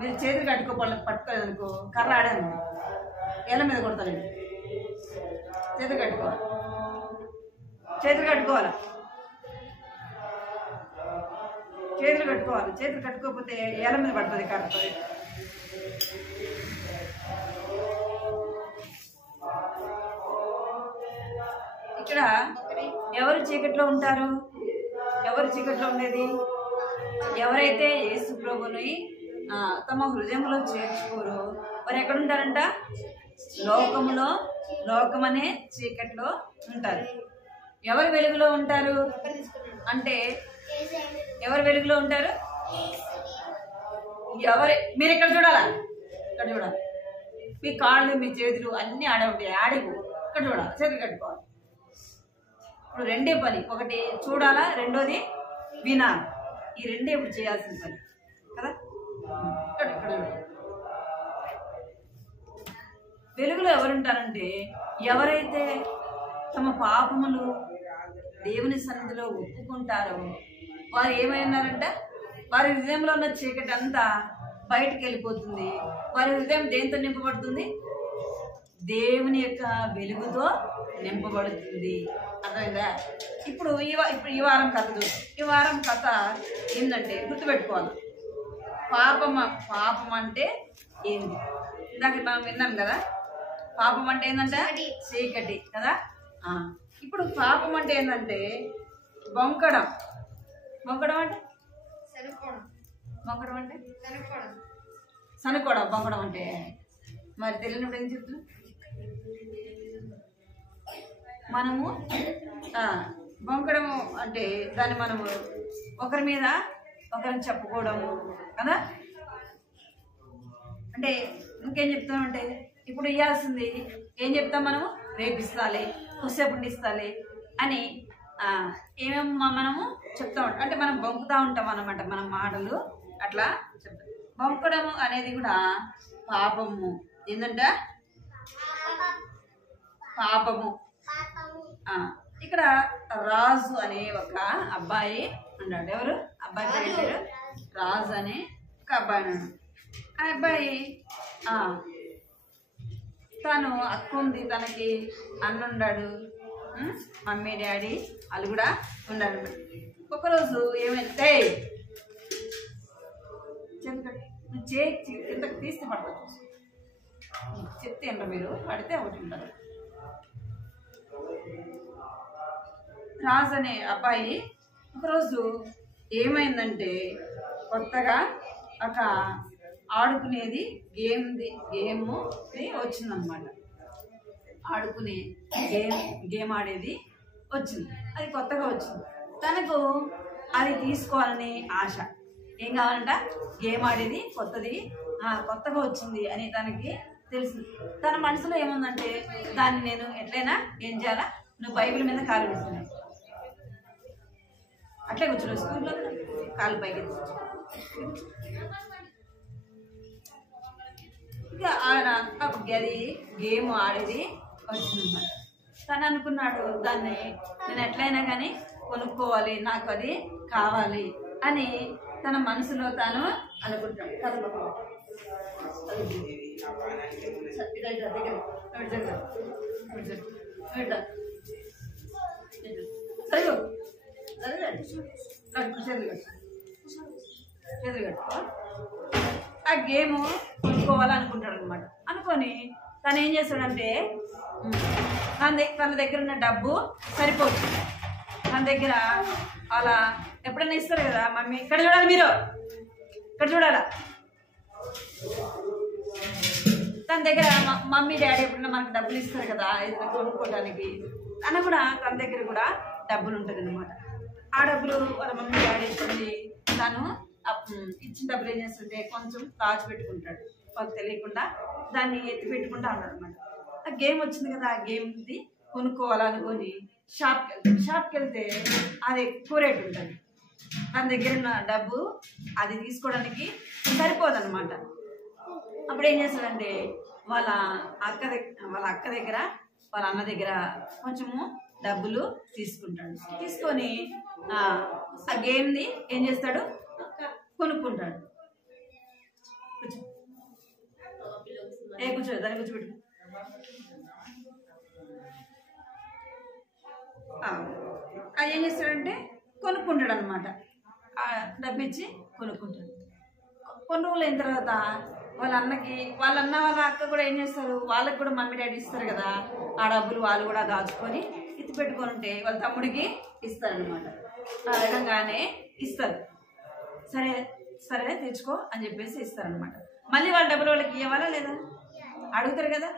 మీరు చేతులు పట్టుకోలేదనుకో, కర్ర ఆడాను ఎల మీద కొడతాను. చేతులు కట్టుకోవాలి, చేతులు కట్టుకోవాలి, చేతులు కట్టుకోవాలి. చేతులు కట్టుకోకపోతే ఎల మీద పడుతుంది కర్రతో. ఇక్కడ ఎవరు చీకట్లో ఉంటారు? ఎవరు చీకట్లో ఉండేది? ఎవరైతే యేసు ప్రభుని తమ హృదయంలో చేర్చుకోరో వారు ఎక్కడ ఉంటారంట? లోకమనే చీకట్లో ఉంటారు. ఎవరు వెలుగులో ఉంటారు అంటే, ఎవరు వెలుగులో ఉంటారు? మీరు ఇక్కడ చూడాలా? ఇక్కడ చూడాలి. మీ కాళ్ళు మీ చేతులు అన్నీ ఆడే ఉంటాయి. ఆడిపో ఇక్కడ చూడాలి, చేతులు కట్టుకోవాలి. ఇప్పుడు రెండే పని, ఒకటి చూడాలా, రెండోది వినాలి. ఈ రెండే ఇప్పుడు చేయాల్సిన పని కదా. ఇక్కడ వెలుగులో ఎవరుంటారంటే, ఎవరైతే తమ పాపములు దేవుని సన్నిధిలో ఒప్పుకుంటారో వారు ఏమైనారంట? వారి హృదయంలో ఉన్న చీకటి అంతా బయటకు వెళ్ళిపోతుంది. వారి హృదయం దేంతో నింపబడుతుంది? దేవుని యొక్క వెలుగుతో నింపబడుతుంది. అర్థమైందా? ఇప్పుడు ఈ వారం కథ చూద్దాం. ఈ వారం కథ ఏంటంటే గుర్తుపెట్టుకోవాలి. పాపం అంటే ఏంది? ఇందాక మనం విన్నాం కదా, పాపం అంటే ఏంటంటే చీకటి కదా. ఇప్పుడు పాపం అంటే ఏంటంటే బొంకడం. బొంకడం అంటే బొంకడం అంటే సనుకోవడం. బొంకడం అంటే మరి తెలియనప్పుడు ఏం చెప్తున్నాం మనము? బొంకడము అంటే దాన్ని మనము ఒకరి మీద ఒకరిని చెప్పుకోవడము కదా. అంటే ఇంకేం చెప్తామంటే ఇప్పుడు ఇవ్వాల్సింది ఏం చెప్తాం మనము? రేపిస్తాలే, కొద్దిసేపు ఉండిస్తాలే అని ఏమేమి మనము చెప్తా ఉంటాం. అంటే మనం బొంకుతూ ఉంటాం అన్నమాట మన మాటలు అట్లా చెప్తాం. బొంకడము అనేది కూడా పాపము. ఏంటంట? పాపము. ఇక్కడ రాజు అనే ఒక అబ్బాయి ఉన్నాడు. ఎవరు అబ్బాయి పేరు? రాజు అనే ఒక అబ్బాయి ఉన్నాడు. ఆ అబ్బాయి తను అక్క ఉంది, తనకి అన్న ఉన్నాడు, మమ్మీ డాడీ వాళ్ళు కూడా ఉన్నాడు. ఒకరోజు ఏమైతే ఇంతకు తీస్తే పడతారు. చెప్తే ఏంటో మీరు పడితే ఒకటి ఉంటారు. రాజు అనే అబ్బాయి ఒకరోజు ఏమైందంటే కొత్తగా ఒక ఆడుకునేది గేమ్ వచ్చిందనమాట. ఆడుకునే గేమ్ ఆడేది వచ్చింది. అది కొత్తగా వచ్చింది. తనకు అది తీసుకోవాలని ఆశ. ఏం కావాలంట? గేమ్ ఆడేది కొత్తగా వచ్చింది అని తనకి తెలిసింది. తన మనసులో ఏముందంటే దాన్ని నేను ఎట్లయినా ఏం చేయాలా? నువ్వు బైబిల్ మీద కాలు పెడుతున్నావు. అట్లే కూర్చున్నావు స్కూల్లో కాలు పైకి. ఇక అది గేమ్ ఆడేది వచ్చిందన్నమాట. తను అనుకున్నాడు దాన్ని నేను ఎట్లయినా కానీ కొనుక్కోవాలి, నాకు అది కావాలి అని తన మనసులో తాను అనుకుంటాడు. ఆ గేమ్ కొనుక్కోవాలనుకుంటాడు అనమాట. అనుకొని తను ఏం చేస్తాడంటే తన దగ్గర ఉన్న డబ్బు సరిపోతుంది. తన దగ్గర అలా ఎప్పుడైనా ఇస్తారు కదా మమ్మీ, ఇక్కడ చూడాలి, మీరు ఇక్కడ చూడాలా. తన దగ్గర మమ్మీ డాడీ ఎప్పుడైనా మనకు డబ్బులు ఇస్తారు కదా ఏదైనా కొనుక్కోవడానికి, తన కూడా తన దగ్గర కూడా డబ్బులు ఉంటుంది అనమాట. ఆ డబ్బులు వాళ్ళ మమ్మీ డాడీ ఇచ్చింది, తను ఇచ్చిన డబ్బులు ఏం చేస్తుంటే కొంచెం దాచి పెట్టుకుంటాడు. వాళ్ళకి తెలియకుండా దాన్ని ఎత్తి పెట్టుకుంటా ఉంటాడు అనమాట. ఆ గేమ్ వచ్చింది కదా, ఆ గేమ్ది కొనుక్కోవాలనుకొని షాప్కి వెళ్తే అది ఎక్కువ రేట్ ఉంటుంది. తన దగ్గర ఉన్న డబ్బు అది తీసుకోవడానికి సరిపోదన్నమాట. అప్పుడు ఏం చేస్తాడంటే వాళ్ళ అక్క దగ్గర వాళ్ళ అన్న దగ్గర కొంచెము డబ్బులు తీసుకుంటాడు. తీసుకొని ఆ గేమ్ని ఏం చేస్తాడు? కొనుక్కుంటాడు. కూర్చో, దాన్ని కూర్చోబెట్టు. అది ఏం చేస్తాడంటే కొనుక్కుంటాడు అనమాట. డబ్బు ఇచ్చి కొనుక్కుంటాడు. కొన్ని రోజులు అయిన తర్వాత వాళ్ళ అన్నకి వాళ్ళ అక్క కూడా ఏం చేస్తారు? వాళ్ళకి కూడా మమ్మీ డాడీ ఇస్తారు కదా, ఆ డబ్బులు వాళ్ళు కూడా దాచుకొని ఎత్తి పెట్టుకొని ఉంటే వాళ్ళ తమ్ముడికి ఇస్తారనమాట. ఆ విధంగానే ఇస్తారు. సరే సరే తెచ్చుకో అని చెప్పేసి ఇస్తారనమాట. మళ్ళీ వాళ్ళ డబ్బులు వాళ్ళకి ఇవ్వాలా లేదా? అడుగుతారు కదా.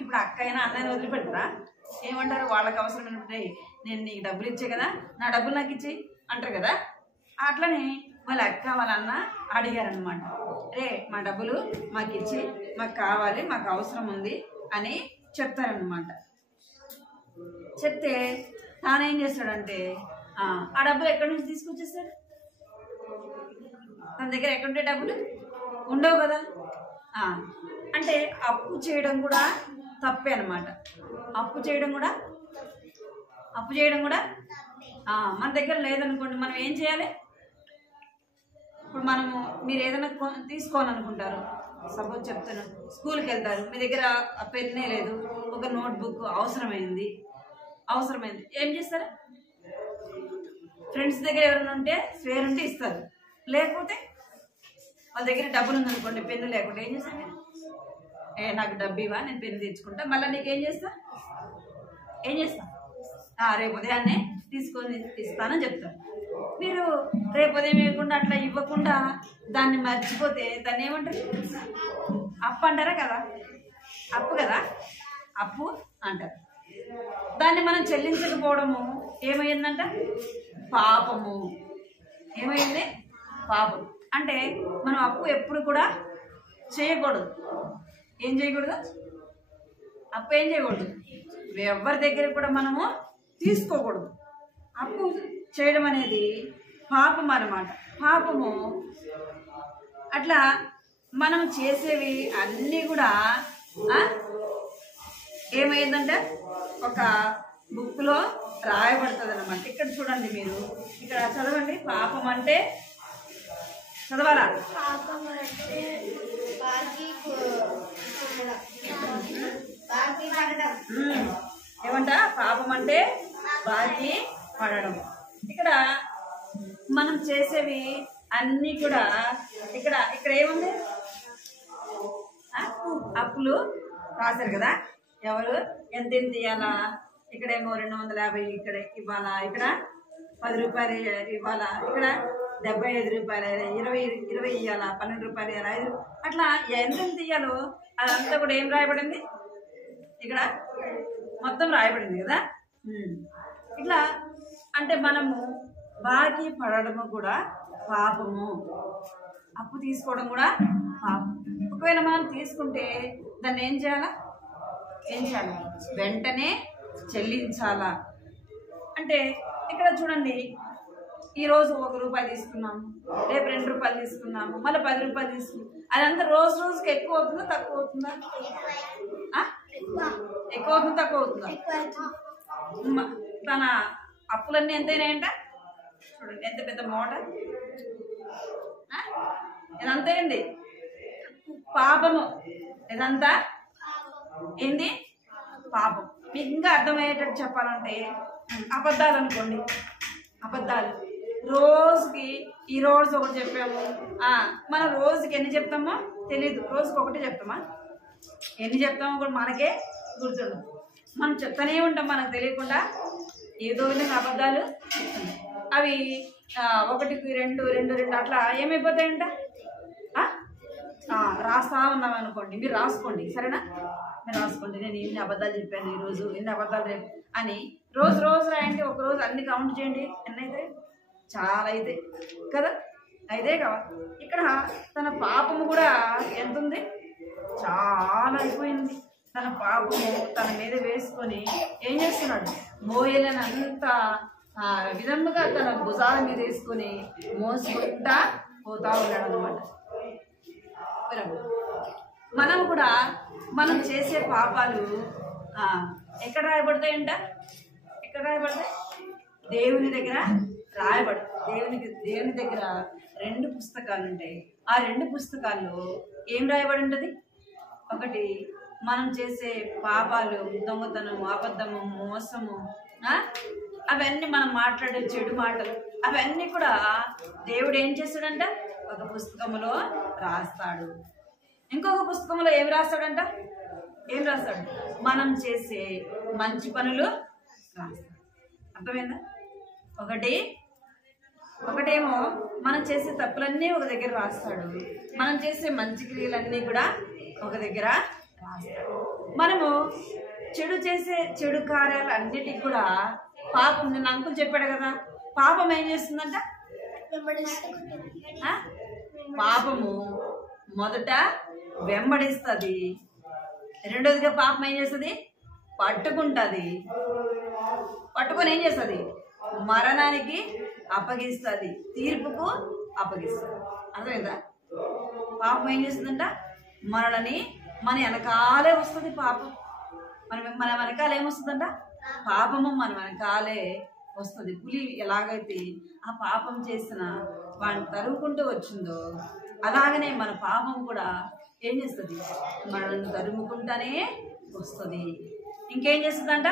ఇప్పుడు అక్క అయినా అన్నయ్య వదిలిపెడతారా? ఏమంటారు? వాళ్ళకి అవసరం ఏంటంటే నేను నీకు డబ్బులు ఇచ్చే కదా, నా డబ్బులు నాకు ఇచ్చి అంటారు కదా. అట్లనే వాళ్ళ అక్క వాళ్ళ అన్న అడిగారనమాట. రే మా డబ్బులు మాకు ఇచ్చి, మాకు కావాలి, మాకు అవసరం ఉంది అని చెప్తారనమాట. చెప్తే తానేం చేస్తాడంటే ఆ డబ్బులు ఎక్కడి నుంచి తీసుకొచ్చేస్తాడు? తన దగ్గర ఎక్కడుంటే డబ్బులు ఉండవు కదా. అంటే అప్పు చేయడం కూడా తప్పే అనమాట. అప్పు చేయడం కూడా మన దగ్గర లేదనుకోండి, మనం ఏం చేయాలి? ఇప్పుడు మనము మీరు ఏదైనా తీసుకోవాలనుకుంటారు, సపోజ్ చెప్తాను, స్కూల్కి వెళ్తారు, మీ దగ్గర పెన్నే లేదు, ఒక నోట్బుక్ అవసరమైంది, ఏం చేస్తారు? ఫ్రెండ్స్ దగ్గర ఎవరైనా ఉంటే స్వేర్ ఉంటే ఇస్తారు, లేకపోతే వాళ్ళ దగ్గర డబ్బులు ఉందనుకోండి, పెన్ను లేకుంటే ఏం చేస్తాను? నాకు డబ్బు ఇవ్వా, నేను పెన్ను తెచ్చుకుంటా, మళ్ళీ నీకేం చేస్తా? రేపు ఉదయాన్నే తీసుకొని ఇస్తానని చెప్తాను. మీరు రేపు ఉదయం ఇవ్వకుండా అట్లా ఇవ్వకుండా దాన్ని మర్చిపోతే దాన్ని ఏమంటారు? అప్పు అంటారా కదా? అప్పు కదా, అప్పు అంటారు. దాన్ని మనం చెల్లించకపోవడము ఏమైందంట? పాపము. ఏమైంది? పాపం. అంటే మనం అప్పు ఎప్పుడు కూడా చేయకూడదు. ఏం చేయకూడదు? అప్పు ఏం చేయకూడదు, ఎవరి దగ్గర కూడా మనము తీసుకోకూడదు. అప్పు చేయడం అనేది పాపం అన్నమాట. పాపము. అట్లా మనం చేసేవి అన్నీ కూడా ఏమైందంటే ఒక బుక్లో రాయబడుతుంది అన్నమాట. ఇక్కడ చూడండి, మీరు ఇక్కడ చదవండి. పాపం అంటే చదవాలా? ఏమంట? పాపం అంటే బాకీ పడడం. ఇక్కడ మనం చేసేవి అన్నీ కూడా ఇక్కడ ఏముంది? అప్పులు రాశారు కదా, ఎవరు ఎంత ఇవ్వాలా? ఇక్కడేమో 250 ఇక్కడ ఇవ్వాలా, ఇక్కడ 10 రూపాయలు ఇవ్వాలా, ఇక్కడ 75 రూపాయలు, 20 ఇవ్వాలా, 12 రూపాయలు ఇవ్వాలా, 5 అట్లా ఎంత ఇవ్వాలో అదంతా కూడా ఏం రాయబడింది? ఇక్కడ మొత్తం రాయబడింది కదా. ఇట్లా అంటే మనము బాకీ పడడము కూడా పాపము, అప్పు తీసుకోవడం కూడా పాపం. ఒకవేళ మనం తీసుకుంటే దాన్ని ఏం చేయాలా? వెంటనే చెల్లించాలా. అంటే ఇక్కడ చూడండి, ఈరోజు 1 రూపాయి తీసుకున్నాము, రేపు 2 రూపాయలు తీసుకున్నాము, మళ్ళీ 10 రూపాయలు తీసుకున్నాము. అదంతా రోజుకి ఎక్కువ అవుతుందా తక్కువ అవుతుందా? ఎక్కువ అవుతుందా తక్కువ అవుతుందా? తన అప్పులన్నీ ఎంతైనాయంట చూడండి, ఎంత పెద్ద మూట. ఇదంతా ఏంది? పాపము. ఇదంతా ఏంది? పాపం. మీకు ఇంకా అర్థమయ్యేటట్టు చెప్పాలంటే అబద్ధాలు అనుకోండి. అబద్ధాలు రోజుకి ఈ రోజు ఒకటి చెప్పాము, మనం రోజుకి ఎన్ని చెప్తామో తెలీదు. రోజుకి ఒకటి చెప్తామా? ఎన్ని చెప్తామో కూడా మనకే గుర్తుండదు. మనం చెప్తానే ఉంటాం, మనకు తెలియకుండా ఏదో విధంగా అబద్ధాలు చెప్తున్నాం. అవి 1కి 2 అట్లా ఏమైపోతాయంట? రాస్తా ఉన్నాం అనుకోండి, మీరు రాసుకోండి, సరేనా? మీరు రాసుకోండి, నేను ఇన్ని అబద్ధాలు చెప్పాను ఈరోజు, ఇన్ని అబద్ధాలు రేపు అని రోజు రాయండి. ఒకరోజు అన్ని కౌంట్ చేయండి, ఎన్ని అయితే? చాలా అయితే కదా, అయితే కావాలి. ఇక్కడ తన పాపము కూడా ఎంత ఉంది? చాలా అయిపోయింది. తన పాపము తన మీద వేసుకొని ఏం చేస్తున్నాడు? మోయలేనంత విధముగా తన భుజాల మీద వేసుకొని మోసుకుంటా పోతా ఉన్నాడు అన్నమాట. మనం కూడా మనం చేసే పాపాలు ఎక్కడ రాయబడతాయంట? ఎక్కడ రాయబడతాయి? దేవుని దగ్గర రాయబడు. దేవుని దగ్గర 2 పుస్తకాలు ఉంటాయి. ఆ 2 పుస్తకాల్లో ఏం రాయబడి ఉంటుంది? ఒకటి మనం చేసే పాపాలు, దొంగతనము, అబద్ధము, మోసము, అవన్నీ మనం మాట్లాడే చెడు మాటలు, అవన్నీ కూడా దేవుడు ఏం చేస్తాడంట? ఒక పుస్తకంలో రాస్తాడు. ఇంకొక పుస్తకంలో ఏం రాస్తాడంట? ఏం రాస్తాడు? మనం చేసే మంచి పనులు రాస్తాడు. అర్థమైందా? ఒకటేమో మనం చేసే తప్పులన్నీ ఒక దగ్గర రాస్తాడు, మనం చేసే మంచి క్రియలన్నీ కూడా ఒక దగ్గర రాస్తాడు. మనము చేసే చెడు కార్యాలు అన్నిటికి కూడా పాపం. నిన్న అంకుల్ చెప్పాడు కదా, పాపం ఏం చేస్తుందంట? పాపము మొదట వెంబడిస్తుంది, రెండోదిగా పాపం ఏం చేస్తుంది? పట్టుకుంటుంది. పట్టుకొని ఏం చేస్తుంది? మరణానికి అప్పగిస్తుంది, తీర్పుకు అప్పగిస్తుంది. అర్థమైందా? పాపం ఏం చేస్తుందంట? మనల్ని మన వెనకాలే వస్తుంది. పాపం మన వెనకాల ఏమొస్తుందంట? పాపము మన వెనకాలే వస్తుంది. పులి ఎలాగైతే ఆ పాపం చేసిన వాడిని తరుముకుంటూ వచ్చిందో అలాగనే మన పాపం కూడా ఏం చేస్తుంది, మనల్ని తరుముకుంటానే వస్తుంది. ఇంకేం చేస్తుందంట,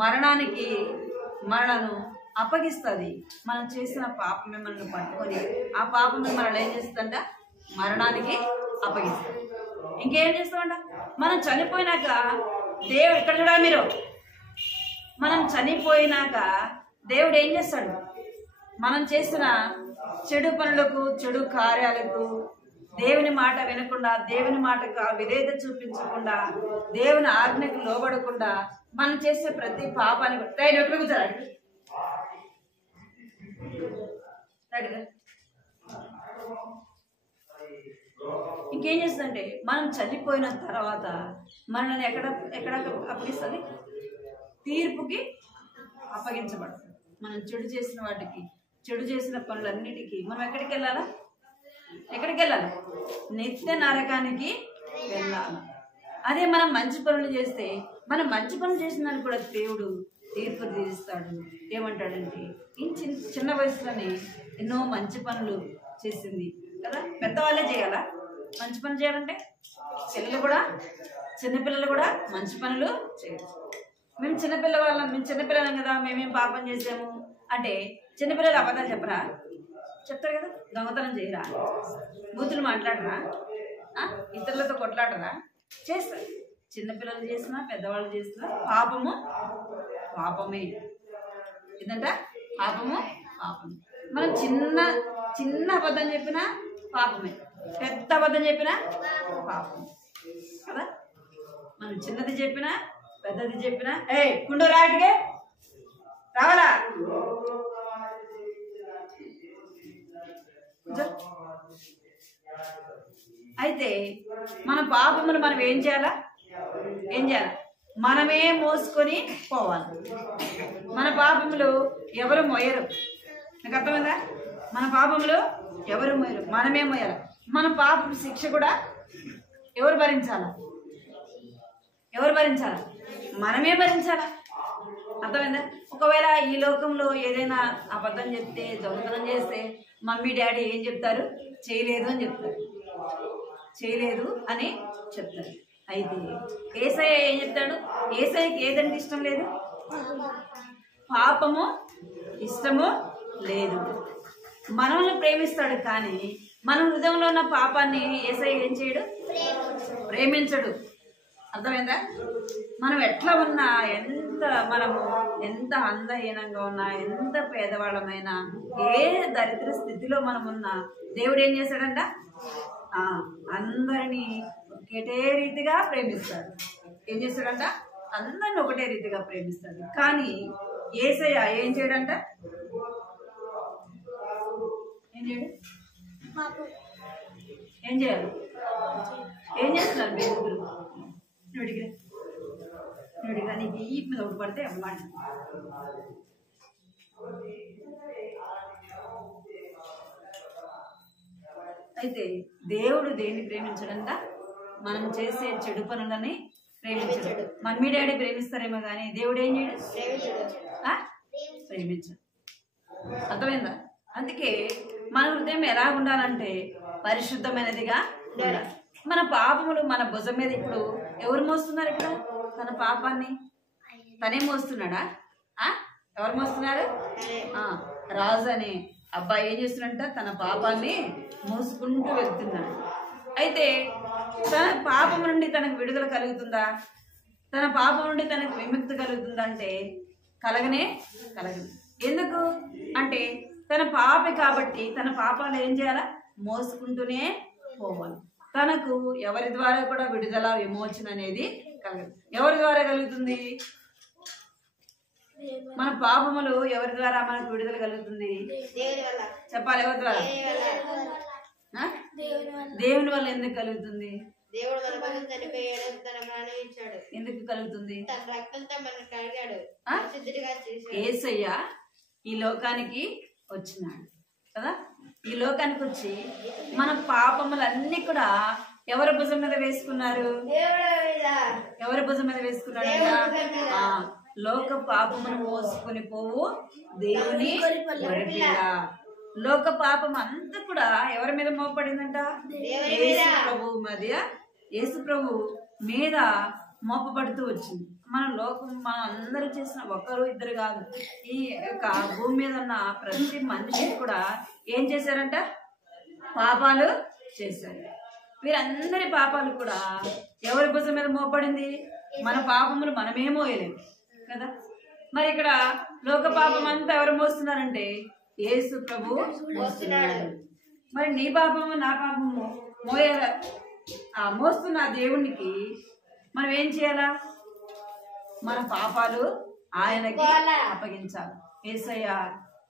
మరణానికి మనలను అప్పగిస్తుంది. మనం చేసిన పాపమే మనల్ని పట్టుకొని ఆ పాపమే మనల్ని ఏం చేస్తుందంట, మరణానికి అప్పగిస్తుంది. ఇంకేం చేస్తామంట, మనం చనిపోయినాక దేవుడు, ఇక్కడ చూడాలి మీరు, మనం చనిపోయినాక దేవుడు ఏం చేస్తాడు, మనం చేసిన చెడు పనులకు చెడు కార్యాలకు దేవుని మాట వినకుండా, దేవుని మాటకు విధేయత చూపించకుండా, దేవుని ఆజ్ఞకు లోబడకుండా మనం చేసే ప్రతి పాపానికి ట్రైన్ ఎక్కడ కూర్చోరాడు ఇంకేం చేస్తుందంటే, మనం చనిపోయిన తర్వాత మనల్ని ఎక్కడ ఎక్కడ అప్పగిస్తుంది, తీర్పుకి అప్పగించబడుతుంది. మనం చెడు చేసిన వాటికి, చెడు చేసిన పనులన్నిటికీ మనం ఎక్కడికి వెళ్ళాలా, ఎక్కడికి వెళ్ళాలి, నిత్య నరకానికి వెళ్ళాలి. అదే మనం మంచి పనులు చేస్తే, మనం మంచి పనులు చేసిన దానికి కూడా దేవుడు తీర్పు తీరుస్తాడు. ఏమంటాడంటే, ఈ చిన్న వయసులోనే ఎన్నో మంచి పనులు చేసింది కదా, పెద్దవాళ్ళే చేయాలా మంచి పనులు చేయాలంటే, చిన్నపిల్లలు కూడా మంచి పనులు చేయరు. మేము చిన్నపిల్లలం కదా, మేమేం పాపం చేసాము అంటే చిన్నపిల్లలు అబద్ధాలు చెప్పరా, చెప్తారు కదా, దొంగతనం చేయరా, బూతులు మాట్లాడరా, ఇతరులతో కొట్లాడరా, చేస్తారు. చిన్నపిల్లలు చేసినా పెద్దవాళ్ళు చేసినా పాపమే. ఏంటంట, పాపమే. మనం చిన్న అబద్ధం చెప్పినా పాపమే, పెద్ద అబద్ధం చెప్పినా పాపం కదా. మనం చిన్నది చెప్పినా పెద్దది చెప్పినా, కుండో రాటికే రావాలా, అయితే మన పాపములు మనం ఏం చేయాలి, మనమే మోసుకొని పోవాలి. మన పాపములు ఎవరు మోయరు. నాకు అర్థమైందా, మన పాపములు ఎవరు మోయరు, మనమే మోయాలి. మన పాపం శిక్ష కూడా ఎవరు భరించాలా, మనమే భరించాలా. అర్థమైందా. ఒకవేళ ఈ లోకంలో ఏదైనా అబద్ధం చెప్తే, దొంగతనం చేస్తే మమ్మీ డాడీ ఏం చెప్తారు, చేయలేదు అని చెప్తారు. అయితే యేసయ్య ఏం చెప్తాడు, యేసయ్యకి ఏదంటే ఇష్టం లేదు, పాపము ఇష్టము లేదు. మనల్ని ప్రేమిస్తాడు, కానీ మన హృదయంలో ఉన్న పాపాన్ని యేసయ్య ఏం చేయడు, ప్రేమించడు. అర్థమైందా. మనం ఎట్లా ఉన్నా, ఎంత అందహీనంగా ఉన్నా, ఎంత పేదవాళ్ళమైనా, ఏ దరిద్ర స్థితిలో మనం ఉన్నా, దేవుడు ఏం చేశాడంట, అందరినీ ఒకటే రీతిగా ప్రేమిస్తాడు. ఏం చేస్తాడంట, అందరిని ఒకటే రీతిగా ప్రేమిస్తాడు. కానీ యేసయ్య ఏం చేయడంట, ఏం చేయాలి, ఏం చేస్తున్నారు మీ ముగ్గురు, నుడిగా నీకు ఈ మీద ఒకటి పడితే అన్నమాట. అయితే దేవుడు దేన్ని ప్రేమించడంట, మనం చేసే చెడు పనులని ప్రేమించడు. మమ్మీ డాడీ ప్రేమిస్తారేమో కానీ దేవుడు ఏం చేయడు, ప్రేమించడు. అర్థమైందా. అందుకే మన హృదయం ఎలా ఉండాలంటే పరిశుద్ధమైనదిగా ఉండాలి. మన పాపములు మన భుజం మీద, ఇప్పుడు ఎవరు మోస్తున్నారు, ఇక్కడ తన పాపాన్ని తనే మోస్తున్నాడా, ఎవరు మోస్తున్నారు, రాజు అనే అబ్బాయి ఏం చేస్తున్నాడంట, తన పాపాన్ని మోసుకుంటూ వెళ్తున్నాడు. అయితే తన పాపం నుండి తనకు విడుదల కలుగుతుందా, తన పాపం నుండి తనకు విముక్తి కలుగుతుందంటే కలగదు. ఎందుకు అంటే తన పాపే కాబట్టి తన పాపాలు ఏం చేయాలా, మోసుకుంటూనే పోవాలి. తనకు ఎవరి ద్వారా కూడా విడుదల విమోచన అనేది కలగదు. ఎవరి ద్వారా కలుగుతుంది, మన పాపములు ఎవరి ద్వారా మనకు విడుదల కలుగుతుంది, చెప్పాలి, ఎవరి ద్వారా, దేవుని వల్ల. ఎందుకు కలుగుతుంది, ఎందుకు కలుగుతుంది, యేసయ్య ఈ లోకానికి వచ్చినాడు కదా. ఈ లోకానికి వచ్చి మన పాపములన్నీ కూడా ఎవరి భుజం మీద వేసుకున్నారు, ఎవరి భుజం మీద వేసుకున్నాడు, లోక పాపమును మోసుకొని పోవు దేవుని గొర్రెపిల్ల. లోక పాపం అంతా కూడా ఎవరి మీద మోపడిందంట? యేసు ప్రభు మీద మోపబడుతూ వచ్చింది. మన లోకం మనం అందరూ చేసిన ఒకరు ఇద్దరు కాదు, ఈ యొక్క భూమి మీద ఉన్న ప్రతి మనిషిని కూడా ఏం చేశారంట? పాపాలు చేశారు. వీరందరి పాపాలు కూడా ఎవరి భుజం మీద మోపడింది? మన పాపములు మనమే మోయలేము కదా. మరి ఇక్కడ లోక పాపం అంతా ఎవరు మోస్తున్నారంటే యేసు ప్రభు మోస్తున్నాడు. మరి నీ పాపము నా పాపము మోస్తున్న దేవునికి మనం ఏం చేయాలా? మన పాపాలు ఆయనకి అప్పగించాలి. యేసయ్య,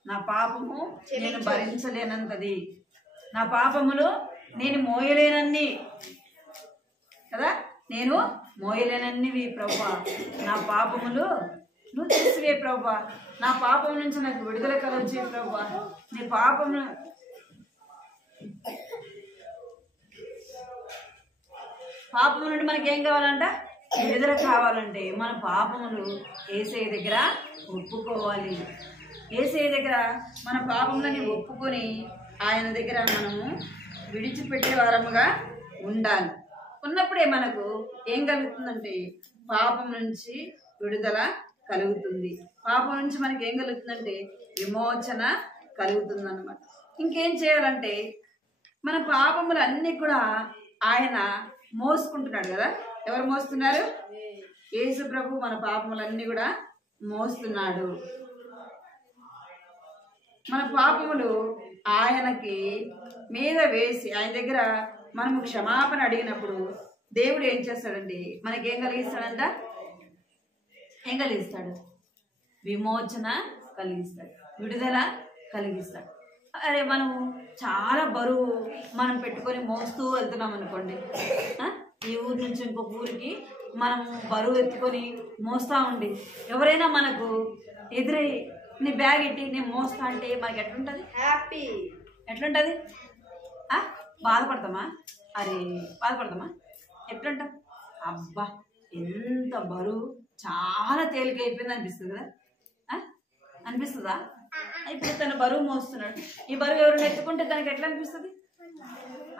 నా పాపము నేను భరించలేనంతది, నా పాపములు నేను మోయలేనన్ని కదా, నేను మోయలేనన్నివి ప్రభువా, నా పాపములు నువ్వు తీసివే ప్రభువా, నా పాపం నుంచి నాకు విడుదల కలగజే ప్రభువా. నీ పాపము నుండి మనకి ఏం కావాలంట? విడుదల కావాలంటే మన పాపములు యేసయ్య దగ్గర ఒప్పుకోవాలి. యేసయ్య దగ్గర మన పాపములని ఒప్పుకొని ఆయన దగ్గర మనము విడిచిపెట్టే వారముగా ఉండాలి. ఉన్నప్పుడే మనకు ఏం కలుగుతుందంటే పాపం నుంచి విడుదల కలుగుతుంది. పాపం నుంచి మనకి ఏం కలుగుతుందంటే విమోచన కలుగుతుంది అన్నమాట. ఇంకేం చేయాలంటే మన పాపములు అన్నీ కూడా ఆయన మోసుకుంటున్నాడు కదా. ఎవరు మోస్తున్నారు? యేసు ప్రభు మన పాపములన్నీ కూడా మోస్తున్నాడు. మన పాపములు ఆయనకి మీద వేసి ఆయన దగ్గర మనము క్షమాపణ అడిగినప్పుడు దేవుడు ఏం చేస్తాడండి? మనకేం కలిగిస్తాడంట? ఏం కలిగిస్తాడు? విమోచన కలిగిస్తాడు, విడుదల కలిగిస్తాడు. అరే మనం చాలా బరువు మనం పెట్టుకొని మోస్తూ వెళ్తున్నాం అనుకోండి, ఈ ఊరు నుంచి ఇంకొక ఊరికి మనం బరువు ఎత్తుకొని మోస్తా ఉండి ఎవరైనా మనకు ఎదురై నీ బ్యాగ్ ఎట్టి నేను మోస్తా అంటే మనకి ఎట్లుంటుంది? హ్యాపీ. ఎట్లుంటుంది? బాధపడతామా? అరే బాధపడతామా? ఎట్లుంటాం? అబ్బా ఎంత బరువు, చాలా తేలిక అయిపోయింది అనిపిస్తుంది కదా. అనిపిస్తుందా? ఇప్పుడు తను బరువు మోస్తున్నాడు, ఈ బరువు ఎవరైనా ఎత్తుకుంటే తనకి ఎట్లా అనిపిస్తుంది?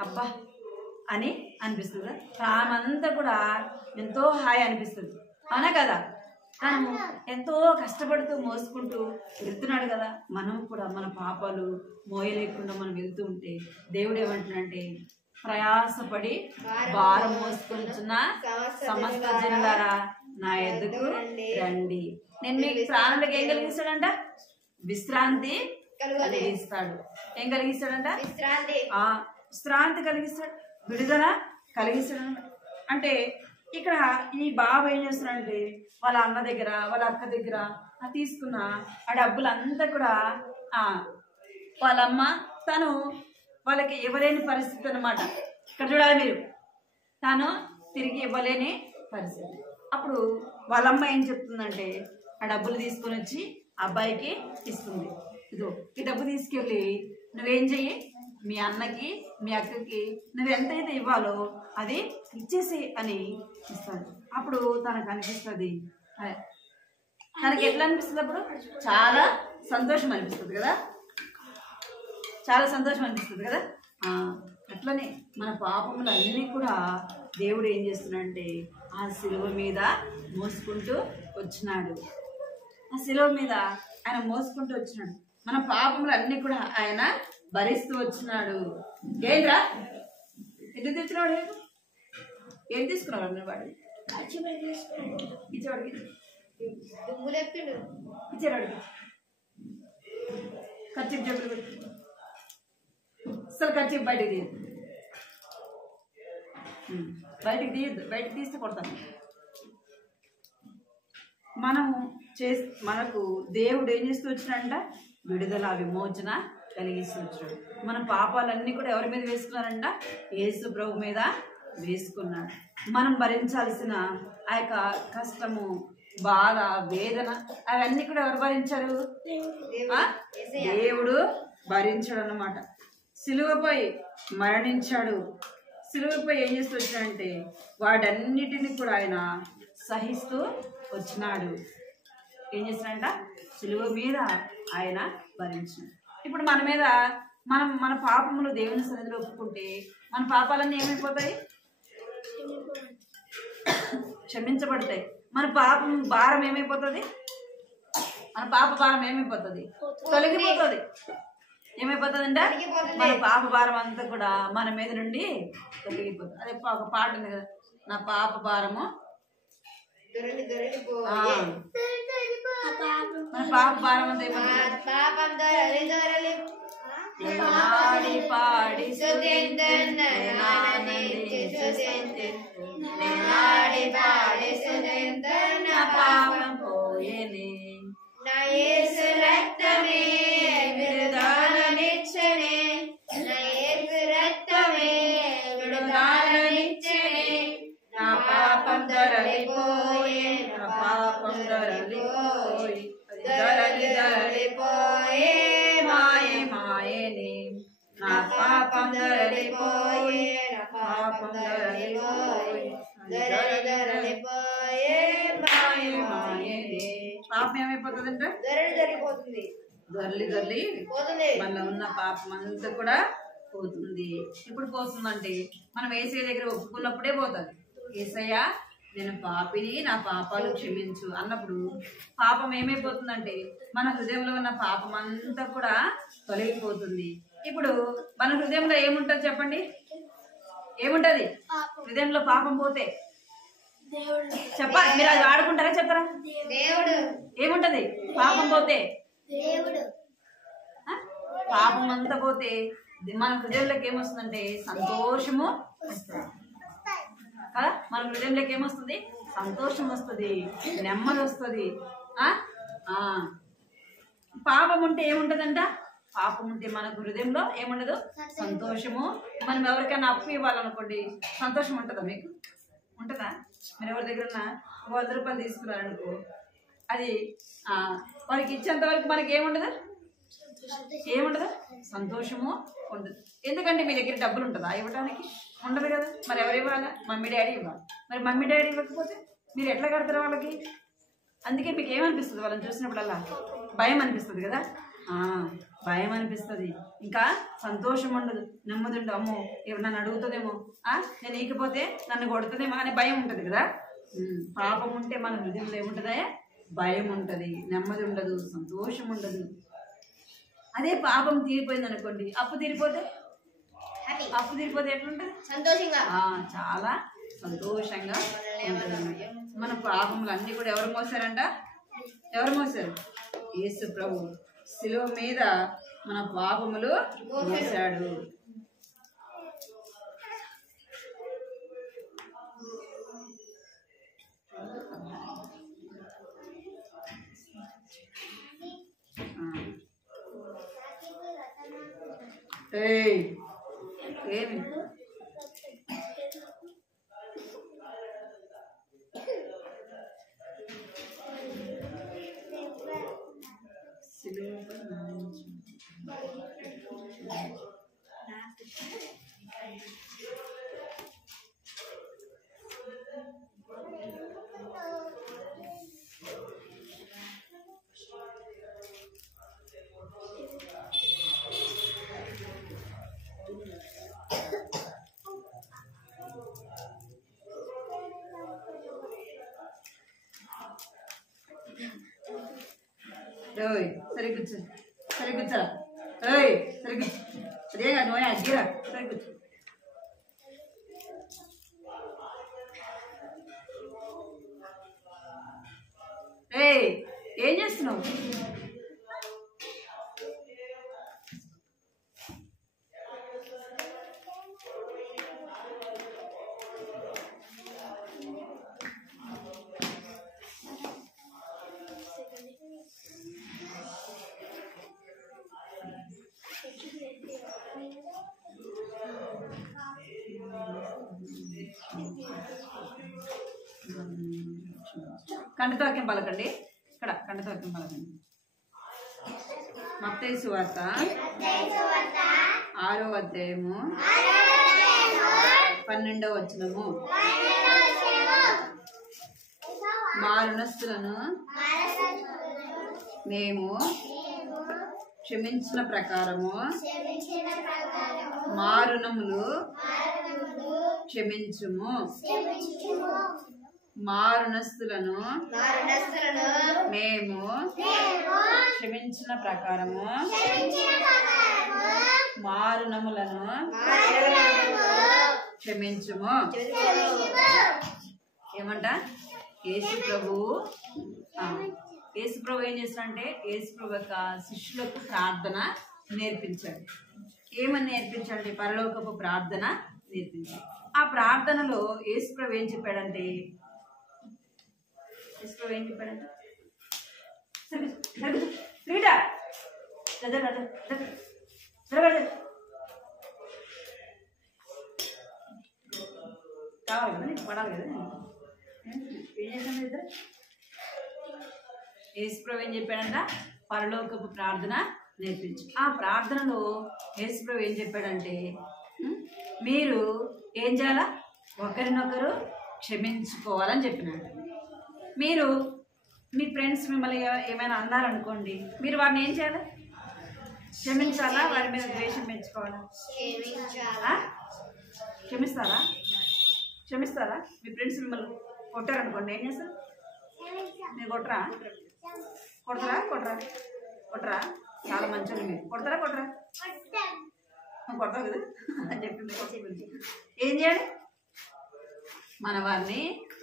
అబ్బా అని అనిపిస్తుంది. తానంతా కూడా ఎంతో హాయి అనిపిస్తుంది, అవునా కదా. తను ఎంతో కష్టపడుతూ మోసుకుంటూ వెళ్తున్నాడు కదా. మనం కూడా మన పాపాలు మోయలేకుండా మనం వెళ్తూ ఉంటే దేవుడు ఏమంటున్నాడంటే, ప్రయాసపడి భారం మోసుకుంటున్న సమస్త జనులారా నా ఎద్దుకు రండి, నేను మీకు ప్రాణులకు ఏం కలిగిస్తాడంట? విశ్రాంతి కలిగిస్తాడు. ఏం కలిగిస్తాడంట? విశ్రాంతి కలిగిస్తాడు, విడుదల కలిగిస్తాడు. అంటే ఇక్కడ ఈ బాబు ఏం చేస్తున్నాడంటే వాళ్ళ అన్న దగ్గర వాళ్ళ అక్క దగ్గర తీసుకున్న ఆ డబ్బులంతా కూడా వాళ్ళమ్మ తను వాళ్ళకి ఇవ్వలేని పరిస్థితి అన్నమాట. ఇక్కడ చూడాలి మీరు, తాను తిరిగి ఇవ్వలేని పరిస్థితి. అప్పుడు వాళ్ళమ్మ ఏం చెప్తుందంటే ఆ డబ్బులు తీసుకొని వచ్చి అబ్బాయికి ఇస్తుంది. ఇదో ఈ డబ్బు తీసుకెళ్ళి నువ్వేం చెయ్యి, మీ అన్నకి మీ అక్కకి నువ్వు ఎంతైతే ఇవ్వాలో అది ఇచ్చేసి అని ఇస్తాడు. అప్పుడు తనకు అనిపిస్తుంది, తనకి ఎట్లా అనిపిస్తుంది? అప్పుడు చాలా సంతోషం అనిపిస్తుంది కదా, చాలా సంతోషం అనిపిస్తుంది కదా. అట్లనే మన పాపములు అన్నీ కూడా దేవుడు ఏం చేస్తున్నాడంటే ఆ శిలువ మీద మోసుకుంటూ వచ్చినాడు. ఆ శిలువ మీద ఆయన మోసుకుంటూ వచ్చినాడు. మన పాపములు అన్నీ కూడా ఆయన భరిస్తూ వచ్చినాడు. ఏంద్రా ఎందుకు తెచ్చినాడు? ఏం తీసుకున్నాడు? నువ్వు వాడు ఇచ్చేవాడికి ఇచ్చేవాడికి ఖర్చు జబ్బులు అసలు ఖర్చు బయటకు తీయద్దు, బయటకు తీయద్దు. బయటకు తీస్తే కొడతాను. మనకు దేవుడు ఏం చేస్తూ వచ్చినాడంట? విడుదల విమోచన కలిగిస్తూ వచ్చాడు. మన పాపాలన్నీ కూడా ఎవరి మీద వేసుకున్నారంట? యేసు ప్రభు మీద వేసుకున్నాడు. మనం భరించాల్సిన ఆ యొక్క కష్టము, బాధ, వేదన అవన్నీ కూడా ఎవరు భరించారు? దేవుడు భరించాడు అన్నమాట. సిలువపై మరణించాడు. సిలువపై ఏం చేస్తూ వచ్చాడంటే వాటన్నిటిని కూడా ఆయన సహిస్తూ వచ్చినాడు. ఏం చేస్తున్నాడంట? సిలువ మీద ఆయన భరించాడు. ఇప్పుడు మన మీద మన పాపములు దేవుని సన్నిధిలో ఒప్పుకుంటే మన పాపాలన్నీ ఏమైపోతాయి? క్షమించబడతాయి. మన పాపం భారం ఏమైపోతుంది? మన పాప భారం ఏమైపోతుంది? తొలగిపోతుంది. ఏమైపోతుంది అంటే మన పాప భారం అంతా కూడా మన మీద నుండి తొలగిపోతుంది. అదే ఒక పాట ఉంది కదా, నా పాప భారము మన పాప భారం అంతా పాడి పాపం పోయేనే నా యేసు రక్తమే విడుదలనిచ్చనే, నా యేసు రక్తమే విడుదలనిచ్చనే, నా పాపం దొరలిపోయే, నా పాపం దొరలిపోయే, దొరలిపోయే మాయే మాయేనే, నా పాపం దొరలిపోయే, నా పాపం దొరలిపోయే, దొరలిపోయే మాయే మాయేనే. పాపం ఏమైపోతుందంటే దొరలి మనలో ఉన్న పాపం అంతా కూడా పోతుంది. ఎప్పుడు పోతుందంటే మనం యేసయ్య దగ్గర ఒప్పుకున్నప్పుడే పోతుంది. యేసయ్య నేను పాపిని, నా పాపాలు క్షమించు అన్నప్పుడు పాపం ఏమైపోతుందంటే మన హృదయంలో ఉన్న పాపం అంతా కూడా తొలగిపోతుంది. ఇప్పుడు మన హృదయంలో ఏముంటది చెప్పండి? ఏముంటది హృదయంలో పాపం పోతే? చెప్పాలి. మీరు అది వాడుకుంటారా? చెప్తారా? దేవుడు. ఏముంటది పాపం పోతే? దేవుడు. పాపం అంతా పోతే మన హృదయంలోకి ఏమొస్తుందంటే సంతోషము కదా. మన హృదయంలోకి ఏమొస్తుంది? సంతోషం వస్తుంది, నెమ్మది వస్తుంది. పాపం ఉంటే ఏముంటదంట? పాపం ఉంటే మన హృదయంలో ఏముండదు? సంతోషము. మనం ఎవరికైనా అప్పు ఇవ్వాలనుకోండి, సంతోషం ఉంటుందా మీకు? ఉంటుందా? మీరు ఎవరి దగ్గర 100 రూపాయలు తీసుకున్నారనుకో, అది వారికి ఇచ్చేంత వరకు మనకి ఏముండదు? ఏముండదు? సంతోషము ఉండదు. ఎందుకంటే మీ దగ్గర డబ్బులు ఉంటుందా ఇవ్వడానికి? ఉండదు కదా. మరి ఎవరు ఇవ్వాలి? మమ్మీ డాడీ ఇవ్వాలి. మరి మమ్మీ డాడీ ఇవ్వకపోతే మీరు ఎట్లా కడతారు వాళ్ళకి? అందుకే మీకు ఏమనిపిస్తుంది వాళ్ళని చూసినప్పుడల్లా? భయం అనిపిస్తుంది కదా. భయం అనిపిస్తుంది, ఇంకా సంతోషం ఉండదు, నెమ్మది ఉండదు. అమ్మో ఎవరు నన్ను అడుగుతుందేమో, నేను ఈకపోతే నన్ను కొడుతుందేమో అనే భయం ఉంటుంది కదా. పాపం ఉంటే మన హృదయంలో ఏముంటుందా? భయం ఉంటుంది, నెమ్మది ఉండదు, సంతోషం ఉండదు. అదే పాపం తీరిపోయింది అనుకోండి, అప్పు తీరిపోతే ఎట్లుంటుంది? సంతోషంగా, చాలా సంతోషంగా ఉంటుంది. మన పాపములు అన్ని కూడా ఎవరు మోసారంట? ఎవరు మోసారు? యేసు ప్రభు శిలువ మీద మన పాపములు మోసాడు. ఏమి సరే కూర్చో, సరే కూర్చోరా. సరే కూర్చో. అదేగా నువ్వు అగ్గిరా. సరే కూర్చో. ఏం చేస్తున్నావు? కంటితో వాక్యం పలకండి. ఇక్కడ కంటితో వాక్యం పలకండి. మత్తయి సువార్త 6వ అధ్యాయము 12వ వచనము. మా రుణస్థులను మేము క్షమించిన ప్రకారము మారునములు క్షమించుము. మారునస్తులను మేము క్షమించిన ప్రకారము మారునములను క్షమించుము. ఏమంట యేసు ప్రభువు ఏం చేస్తాడంటే యేసు ప్రభు యొక్క శిష్యులకు ప్రార్థన నేర్పించాడు. ఏమని నేర్పించాడంటే పరలోకపు ప్రార్థన నేర్పించాడు. ఆ ప్రార్థనలో యేసు ప్రభు ఏం చెప్పాడంటే కావాలి పడాలి కదా. ఏం చేశాను ఇద్దరు? యేసుప్రభు ఏం చెప్పాడంట పరలోకపు ప్రార్థన నేర్పించు. ఆ ప్రార్థనలో యేసుప్రభు ఏం చెప్పాడంటే మీరు ఏం చేయాలా? ఒకరినొకరు క్షమించుకోవాలని చెప్పినాడు. మీరు మీ ఫ్రెండ్స్ మిమ్మల్ని ఏమైనా అన్నారనుకోండి, మీరు వారిని ఏం చేయాలి? క్షమించాలా? వారి మీద ద్వేషం పెంచుకోవాలా? క్షమిస్తారా? క్షమిస్తారా? మీ ఫ్రెండ్స్ మిమ్మల్ని కొట్టారనుకోండి, ఏం చేస్తారు? మీరు కొట్టరా? కొడతారా? కొట్టరా? చాలా మంచిగా మీరు కొడతారా? కొడతావు కదా అని చెప్పింది. ఏం చేయాలి? మన వారిని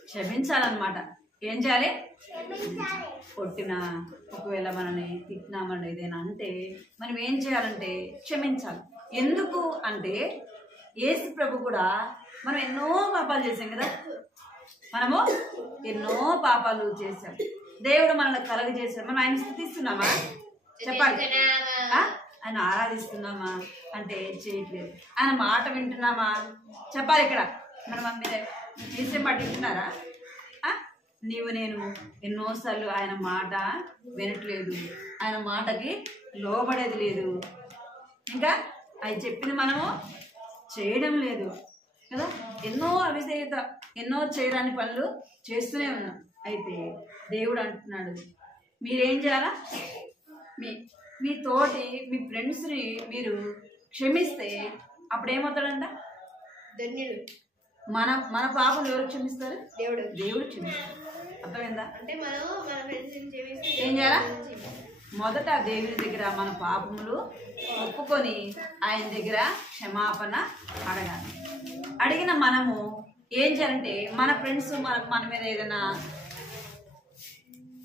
క్షమించాలన్నమాట. ఏం చేయాలి? కొట్టినా, ఒకవేళ మనని తిట్టినామని ఏదైనా అంటే మనం ఏం చేయాలంటే క్షమించాలి. ఎందుకు అంటే యేసు ప్రభు కూడా మనం ఎన్నో పాపాలు చేసాం కదా. మనము ఎన్నో పాపాలు చేసాం. దేవుడు మనల్ని కలుగజేశాడు. మనం ఆయన స్తుతిస్తున్నామా? చెప్పాలి. ఆయన ఆరాధిస్తున్నామా అంటే చేయట్లేదు. ఆయన మాట వింటున్నామా? చెప్పాలి. ఇక్కడ మనం మీద చేసే మాట వింటున్నారా? నీవు నేను ఎన్నోసార్లు ఆయన మాట వినట్లేదు, ఆయన మాటకి లోబడేది లేదు, ఇంకా ఆయన చెప్పింది మనము చేయడం లేదు కదా. ఎన్నో అవిధేయత, ఎన్నో చేయరాని పనులు చేస్తూనే ఉన్నాం. అయితే దేవుడు అంటున్నాడు మీరేం చేయాలా? మీ తోటి మీ ఫ్రెండ్స్ని మీరు క్షమిస్తే అప్పుడు ఏమవుతాడంట? ధన్యుడు. మన పాపం ఎవరు క్షమిస్తారు? దేవుడు క్షమిస్తారు. అర్థమైందా? అంటే మనం మన ఫ్రెండ్స్ ఏం చేయాలా? మొదట దేవుని దగ్గర మన పాపములు ఒప్పుకొని ఆయన దగ్గర క్షమాపణ అడగాలి. అడిగిన మనము ఏం చేయాలంటే మన ఫ్రెండ్స్ మన మీద ఏదైనా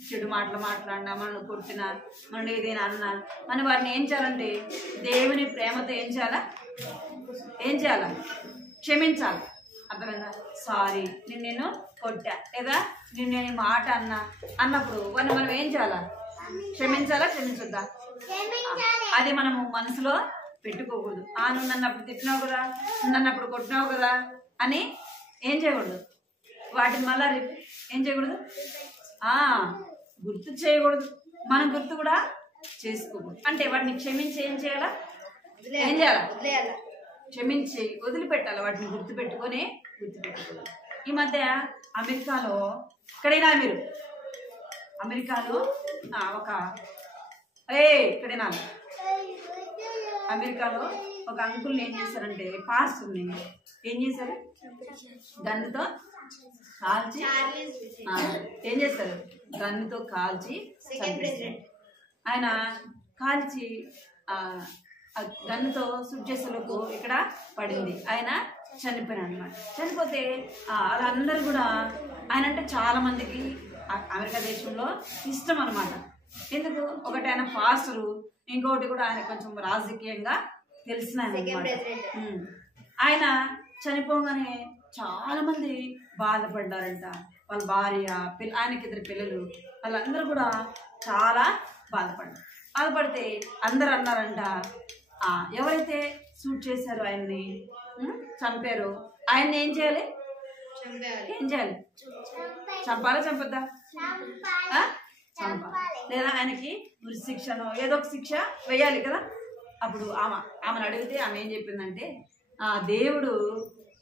చెడు మాటలు మాట్లాడినా, మనల్ని కొట్టినా, మనం ఏదైనా అన్నా, మనం వారిని ఏం చేయాలంటే దేవుని ప్రేమతో ఏం చేయాలా? క్షమించాలి. అర్థమైందా? సారీ, నేను కొట్టా లేదా నేను మాట అన్నప్పుడు వారిని మనం ఏం చేయాలా? క్షమించాలా? క్షమించొద్దా? అది మనము మనసులో పెట్టుకోకూడదు. నువ్వు నన్నప్పుడు తిట్టినావు కదా, నన్నప్పుడు కొట్టినావు కదా అని ఏం చేయకూడదు. వాటిని మళ్ళా ఏం చేయకూడదు? గుర్తు చేయకూడదు. మనం గుర్తు కూడా చేసుకోకూడదు. అంటే వాటిని క్షమించి ఏం చేయాలా? క్షమించి వదిలిపెట్టాలి. వాటిని గుర్తుపెట్టుకోవాలి. ఈ మధ్య అమెరికాలో ఇక్కడైనా మీరు అమెరికాలో ఇక్కడైనా అమెరికాలో ఒక అంకుల్ని ఏం చేశారంటే పాస్టర్ని ఏం చేశారు? గన్నుతో కాల్చి ఏం చేస్తారు? గన్నుతో కాల్చి ఆయన కాల్చి గన్నుతో షూట్ చేసేలోపు ఇక్కడ పడింది. ఆయన చనిపోయినాడు అనమాట. చనిపోతే వాళ్ళందరూ కూడా ఆయన అంటే చాలా మందికి అమెరికా దేశంలో ఇష్టం అనమాట. ఎందుకు? ఒకటి ఆయన పాస్టరు, ఇంకొకటి కూడా ఆయన కొంచెం రాజకీయంగా తెలిసిన ఆయన. ఆయన చనిపోగానే చాలా మంది బాధపడ్డారంట. వాళ్ళ భార్య, ఆయనకి 2 పిల్లలు, వాళ్ళందరూ కూడా చాలా బాధపడితే అందరు అన్నారంట ఎవరైతే షూట్ చేశారో ఆయన్ని, చంపారో ఆయన్ని ఏం చేయాలి? చంపాలా? చంపొద్దా? చంపాలి. లేదా ఆయనకి ఉరి శిక్షను ఏదో ఒక శిక్ష వేయాలి కదా. అప్పుడు ఆమెను అడిగితే ఆమె ఏం చెప్పిందంటే దేవుడు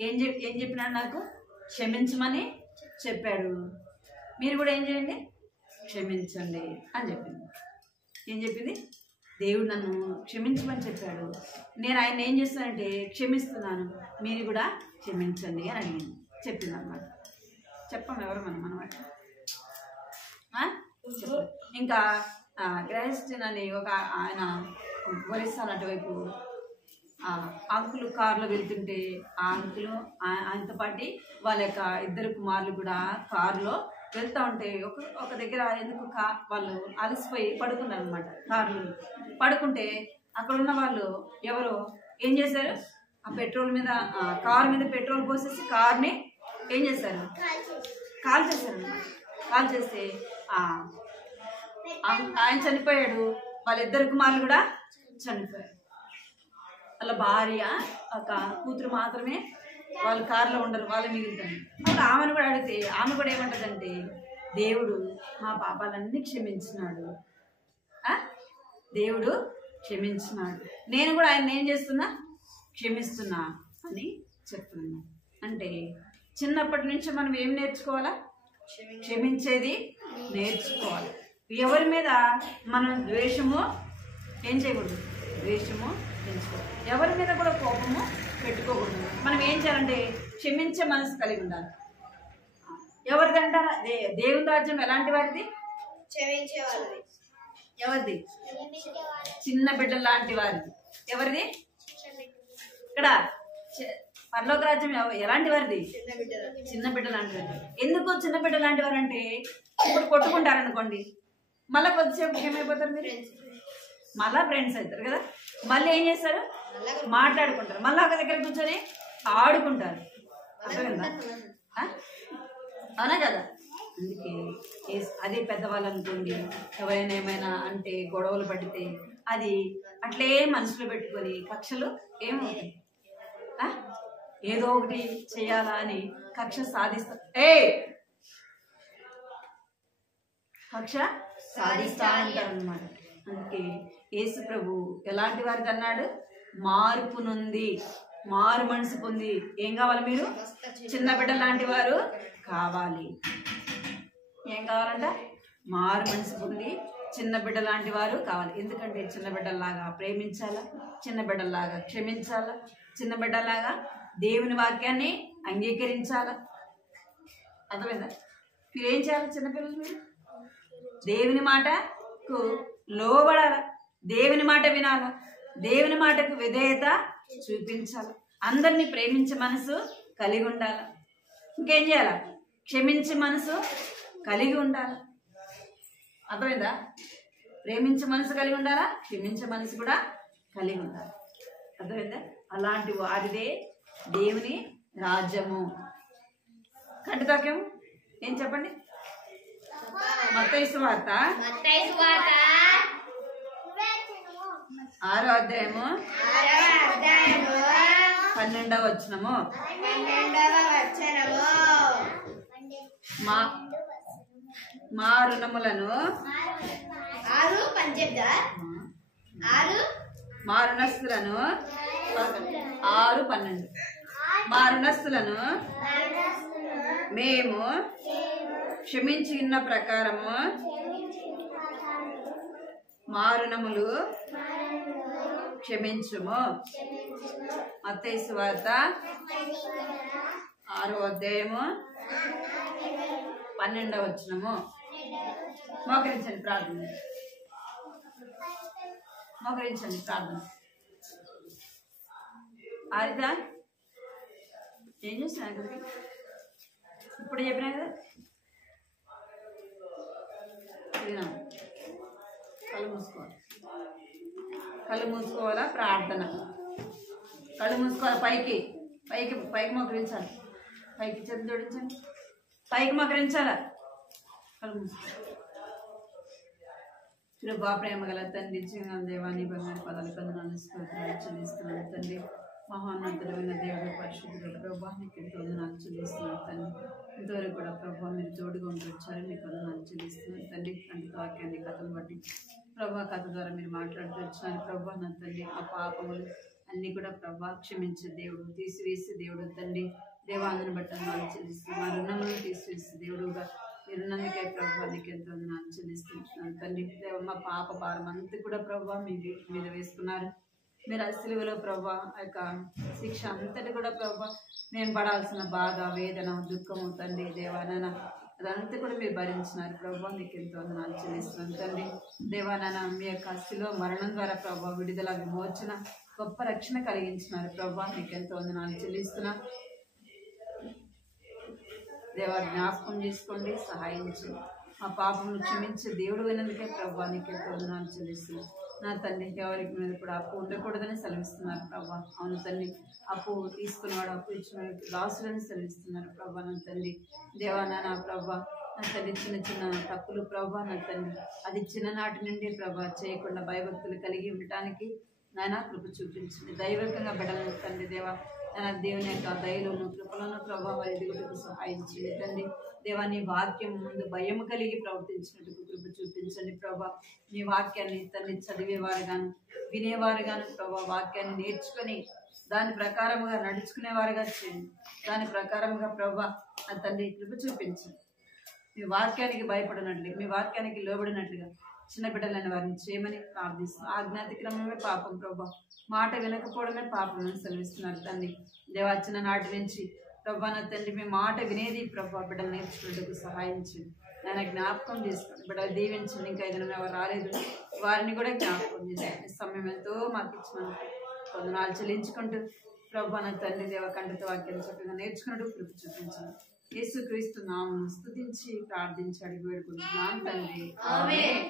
ఏం చెప్పినాడు? నాకు క్షమించమని చెప్పాడు. మీరు కూడా ఏం చేయండి? క్షమించండి అని చెప్పింది. ఏం చెప్పింది? దేవుడు నన్ను క్షమించమని చెప్పాడు. నేను ఆయన ఏం చేస్తానంటే క్షమిస్తున్నాను, మీరు కూడా క్షమించండి అని అడిగింది, చెప్పింది అనమాట. చెప్పాము ఎవరు మనం అనమాట. ఇంకా గ్రాస్టిన్ అని ఒక ఆయన ఒరిస్సా అటువైపు అంకులు కారులో వెళ్తుంటే ఆ అంకులు ఆయనతో పాటు వాళ్ళ యొక్క ఇద్దరు కుమారులు కూడా కారులో వెళ్తూ ఉంటే ఒక దగ్గర ఎందుకు వాళ్ళు అలసిపోయి పడుకున్నారు అనమాట. కారులో పడుకుంటే అక్కడ ఉన్న వాళ్ళు ఎవరో ఏం చేశారు, ఆ పెట్రోల్ మీద కారు మీద పెట్రోల్ పోసేసి కార్ని ఏం చేశారు, కాల్ చేశారు అనమాట. కాల్ చేస్తే ఆయన చనిపోయాడు, వాళ్ళిద్దరు కుమారులు కూడా చనిపోయారు. వాళ్ళ భార్య ఒక కూతురు మాత్రమే వాళ్ళు కారులో ఉండరు, వాళ్ళు మిగులుతారు. అప్పుడు ఆమెను కూడా అడిగితే ఆమె కూడా ఏమంటదంటే దేవుడు మా పాపాలన్నీ క్షమించినాడు, దేవుడు క్షమించినాడు, నేను కూడా ఆయన ఏం చేస్తున్నా, క్షమిస్తున్నా అని చెప్తున్నా. అంటే చిన్నప్పటి నుంచి మనం ఏం నేర్చుకోవాలా, క్షమించేది నేర్చుకోవాలి. ఎవరి మీద మనం ద్వేషము ఏం చేయకూడదు, ద్వేషము పెంచుకోవాలి. ఎవరి మీద కూడా కోపము పెట్టుకోకూడదు. మనం ఏం చేయాలంటే క్షమించే మనసు కలిగి ఉండాలి. ఎవరిదంటారా, దేవుని రాజ్యం ఎలాంటి వారిది, ఎవరిది, చిన్న బిడ్డల లాంటి వారిది. ఎవరిది, ఇక్కడ పరలోక రాజ్యం ఎలాంటి వారిది, చిన్న బిడ్డ లాంటి వారిది. ఎందుకు చిన్న బిడ్డ లాంటి వారు అంటే ఇప్పుడు కొట్టుకుంటారనుకోండి, మళ్ళీ కొద్దిసేపు ఏమైపోతారు మీరు, మళ్ళా ఫ్రెండ్స్ అవుతారు కదా, మళ్ళీ ఏం చేస్తారు, మాట్లాడుకుంటారు, మళ్ళీ ఒక దగ్గర కూర్చొని ఆడుకుంటారు. అర్థమైందా, అవునా కదా. అందుకే అదే పెద్దవాళ్ళు అనుకోండి, ఎవరైనా ఏమైనా అంటే గొడవలు పడితే అది అట్లే మనసులో పెట్టుకొని కక్షలు ఏమవుతాయి, ఏదో ఒకటి చేయాలా అని కక్ష సాధిస్తా కక్ష సాధిస్తా అంటారు అనమాట. అందుకే యేసు ప్రభు ఎలాంటి వారిది అన్నాడు, మార్పు నుండి మారు మనసు పొంది ఏం కావాలి, మీరు చిన్న బిడ్డ లాంటి వారు కావాలి. ఏం కావాలంట, మారు మనసు పొంది చిన్న బిడ్డ లాంటి వారు కావాలి. ఎందుకంటే చిన్న బిడ్డల్లాగా ప్రేమించాలా, చిన్న బిడ్డల్లాగా క్షమించాలా, చిన్న బిడ్డలాగా దేవుని వాక్యాన్ని అంగీకరించాలా. అర్థమైందా, మీరేం చేయాలి, చిన్నపిల్లలు మీరు దేవుని మాటకు లోబడాల, దేవుని మాట వినాల, దేవుని మాటకు విధేయత చూపించాలి, అందరినీ ప్రేమించే మనసు కలిగి ఉండాల. ఇంకేం చేయాల, క్షమించే మనసు కలిగి ఉండాలి. అర్థమైందా, ప్రేమించే మనసు కలిగి ఉండాలా, క్షమించే మనసు కూడా కలిగి ఉండాలి. అర్థమైందా, అలాంటి వారిదే దేవుని రాజ్యము. కంటితాక్యం ఏం చెప్పండి, మత్తయి సువార్త 6వ అధ్యాయము 12వ వచనము. మా రుణములను మా రుణస్తులను 6:12 మా రుణస్తులను మేము క్షమించి ఉన్న ప్రకారము మా రుణములు క్షమించుము. మత్తయి సువార్త 6వ అధ్యాయము 12వ వచనము. మోకరించండి, ప్రార్థన మోకరించండి, ప్రార్థన. ఆరిదా ఏం చేస్తున్నా ఇక్కడికి, ఇప్పుడు చెప్పినా కదా, కళ్ళు మూసుకోవాలి, కళ్ళు మూసుకోవాలా, ప్రార్థన, కళ్ళు మూసుకోవాలి, పైకి పైకి పైకి మోకరించాలి, పైకి చేతులు జోడించండి, పైకి మోకరించాలా, కళ్ళు మూసుకోవాలి. కృపా ప్రేమ గల తండ్రి, జీవన దేవాన్ని బంగారు పదాలు కొందనాలు స్తోత్రాలు చెల్లిస్తున్నాను తండ్రి. మహోన్నతుడైన దేవుడు, పరిశుద్ధుడు ప్రభా, నీకు ఎంతో వందనాలు చెల్లిస్తున్నాను తండ్రి. ఇంతవరకు కూడా ప్రభా మీరు తోడుగా ఉంటూ వచ్చారు, మీకు వందనాలు చెల్లిస్తున్నాను తండ్రి. అంటే వాక్యాన్ని కథను బట్టి ప్రభా, కథ ద్వారా మీరు మాట్లాడుతూ వచ్చాను ప్రభా. నా తండ్రి ఆ పాపములు అన్నీ కూడా ప్రభా క్షమించే దేవుడు, తీసివేసే దేవుడు తండ్రి. దేవాంగను బట్టి వందనాలు చెల్లిస్తున్నాను. మా రుణములను తీసివేసే దేవుడుగా మీరున్నందుకే ప్రభు నీకు ఎంతో వందనాలు చెల్లిస్తున్నాను తండ్రి. దేవ మా పాప భారం అంతా కూడా ప్రభు మీ వీటి మీద వేసుకున్నారు. మీరు అసలులో ప్రభు ఆ యొక్క శిక్ష అంతటి కూడా ప్రభు మేము పడాల్సిన బాధ వేదన దుఃఖము తండ్రి దేవానాన్న అదంతా కూడా మీరు భరించినారు ప్రభు. నీకు ఎంతో వందనాలు చెల్లిస్తున్నాను తండ్రి. దేవానాన్న మీ యొక్క శిలువ మరణం ద్వారా ప్రభు విడుదల విమోచన గొప్ప రక్షణ కలిగించినారు ప్రభు. నీకు ఎంతో వందనాలు చెల్లిస్తున్నా. దేవా జ్ఞాపకం చేసుకోండి, సహాయించు. మా పాపమును క్షమించే దేవుడు అయినందుకే ప్రభు నీకు ఎంతో వందనాలు చెల్లిస్తున్నాను. నా తండ్రి ఎవరికి మీద కూడా అప్పు ఉండకూడదని సెలవిస్తున్నారు ప్రభా. అవును తండ్రి, అప్పు తీసుకున్నవాడు అప్పు ఇచ్చిన రాసులని సెలవిస్తున్నారు ప్రభా. నా తండ్రి దేవా నా ప్రభా, నా తండ్రి చిన్న చిన్న తప్పులు ప్రభా నా తండ్రి అది చిన్ననాటి నుండి ప్రభా చేయకుండా భయభక్తులు కలిగి ఉండటానికి నాయన కృప చూపించండి. దైవికంగా బిడ్డలను తండ్రి దేవా నా దేవుని యొక్క దయలోను కృపలను ప్రభావ ఎదుగుటకు సహాయించండి తండ్రి. దేవా నీ వాక్యం ముందు భయం కలిగి ప్రవర్తించినట్టుకు కృప చూపించండి ప్రభా. నీ వాక్యాన్ని తండ్రి చదివేవారు గాను వినేవారు గాను ప్రభా వాక్యాన్ని నేర్చుకొని దాని ప్రకారముగా నడుచుకునేవారుగా చేయండి. దాని ప్రకారముగా ప్రభా ఆ తండ్రి కృప చూపించండి. మీ వాక్యానికి భయపడినట్లు మీ వాక్యానికి లోబడినట్లుగా చిన్న బిడ్డలని వారిని చేయమని ప్రార్థిస్తున్నాం. ఆజ్ఞాతిక్రమమే పాపం ప్రభా, మాట వినకపోవడమే పాపం అని సెలవిస్తున్నారు తండ్రి. దేవాచిన నాటి నుంచి ప్రభా నా తండ్రి మీ మాట వినేది ప్రభా బిడ్డలు నేర్చుకునేందుకు సహాయించండి. నేను జ్ఞాపకం చేసుకోండి, బిడ్డలు దీవించండి. ఇంకా ఏదైనా ఎవరు రాలేదు వారిని కూడా జ్ఞాపకం చేసుకోండి. సమయం ఎంతో మాకు ఇచ్చినందుకు వందనాలు చెల్లించుకుంటూ ప్రభా నా తండ్రి దేవ కంఠత వాక్యం చక్కగా నేర్చుకున్నట్టు కృప చూపించండి. యేసుక్రీస్తు నామమును స్తుతించి ప్రార్థించి అడిగి వేడుకుంటున్నాను తండ్రి. ఆమేన్.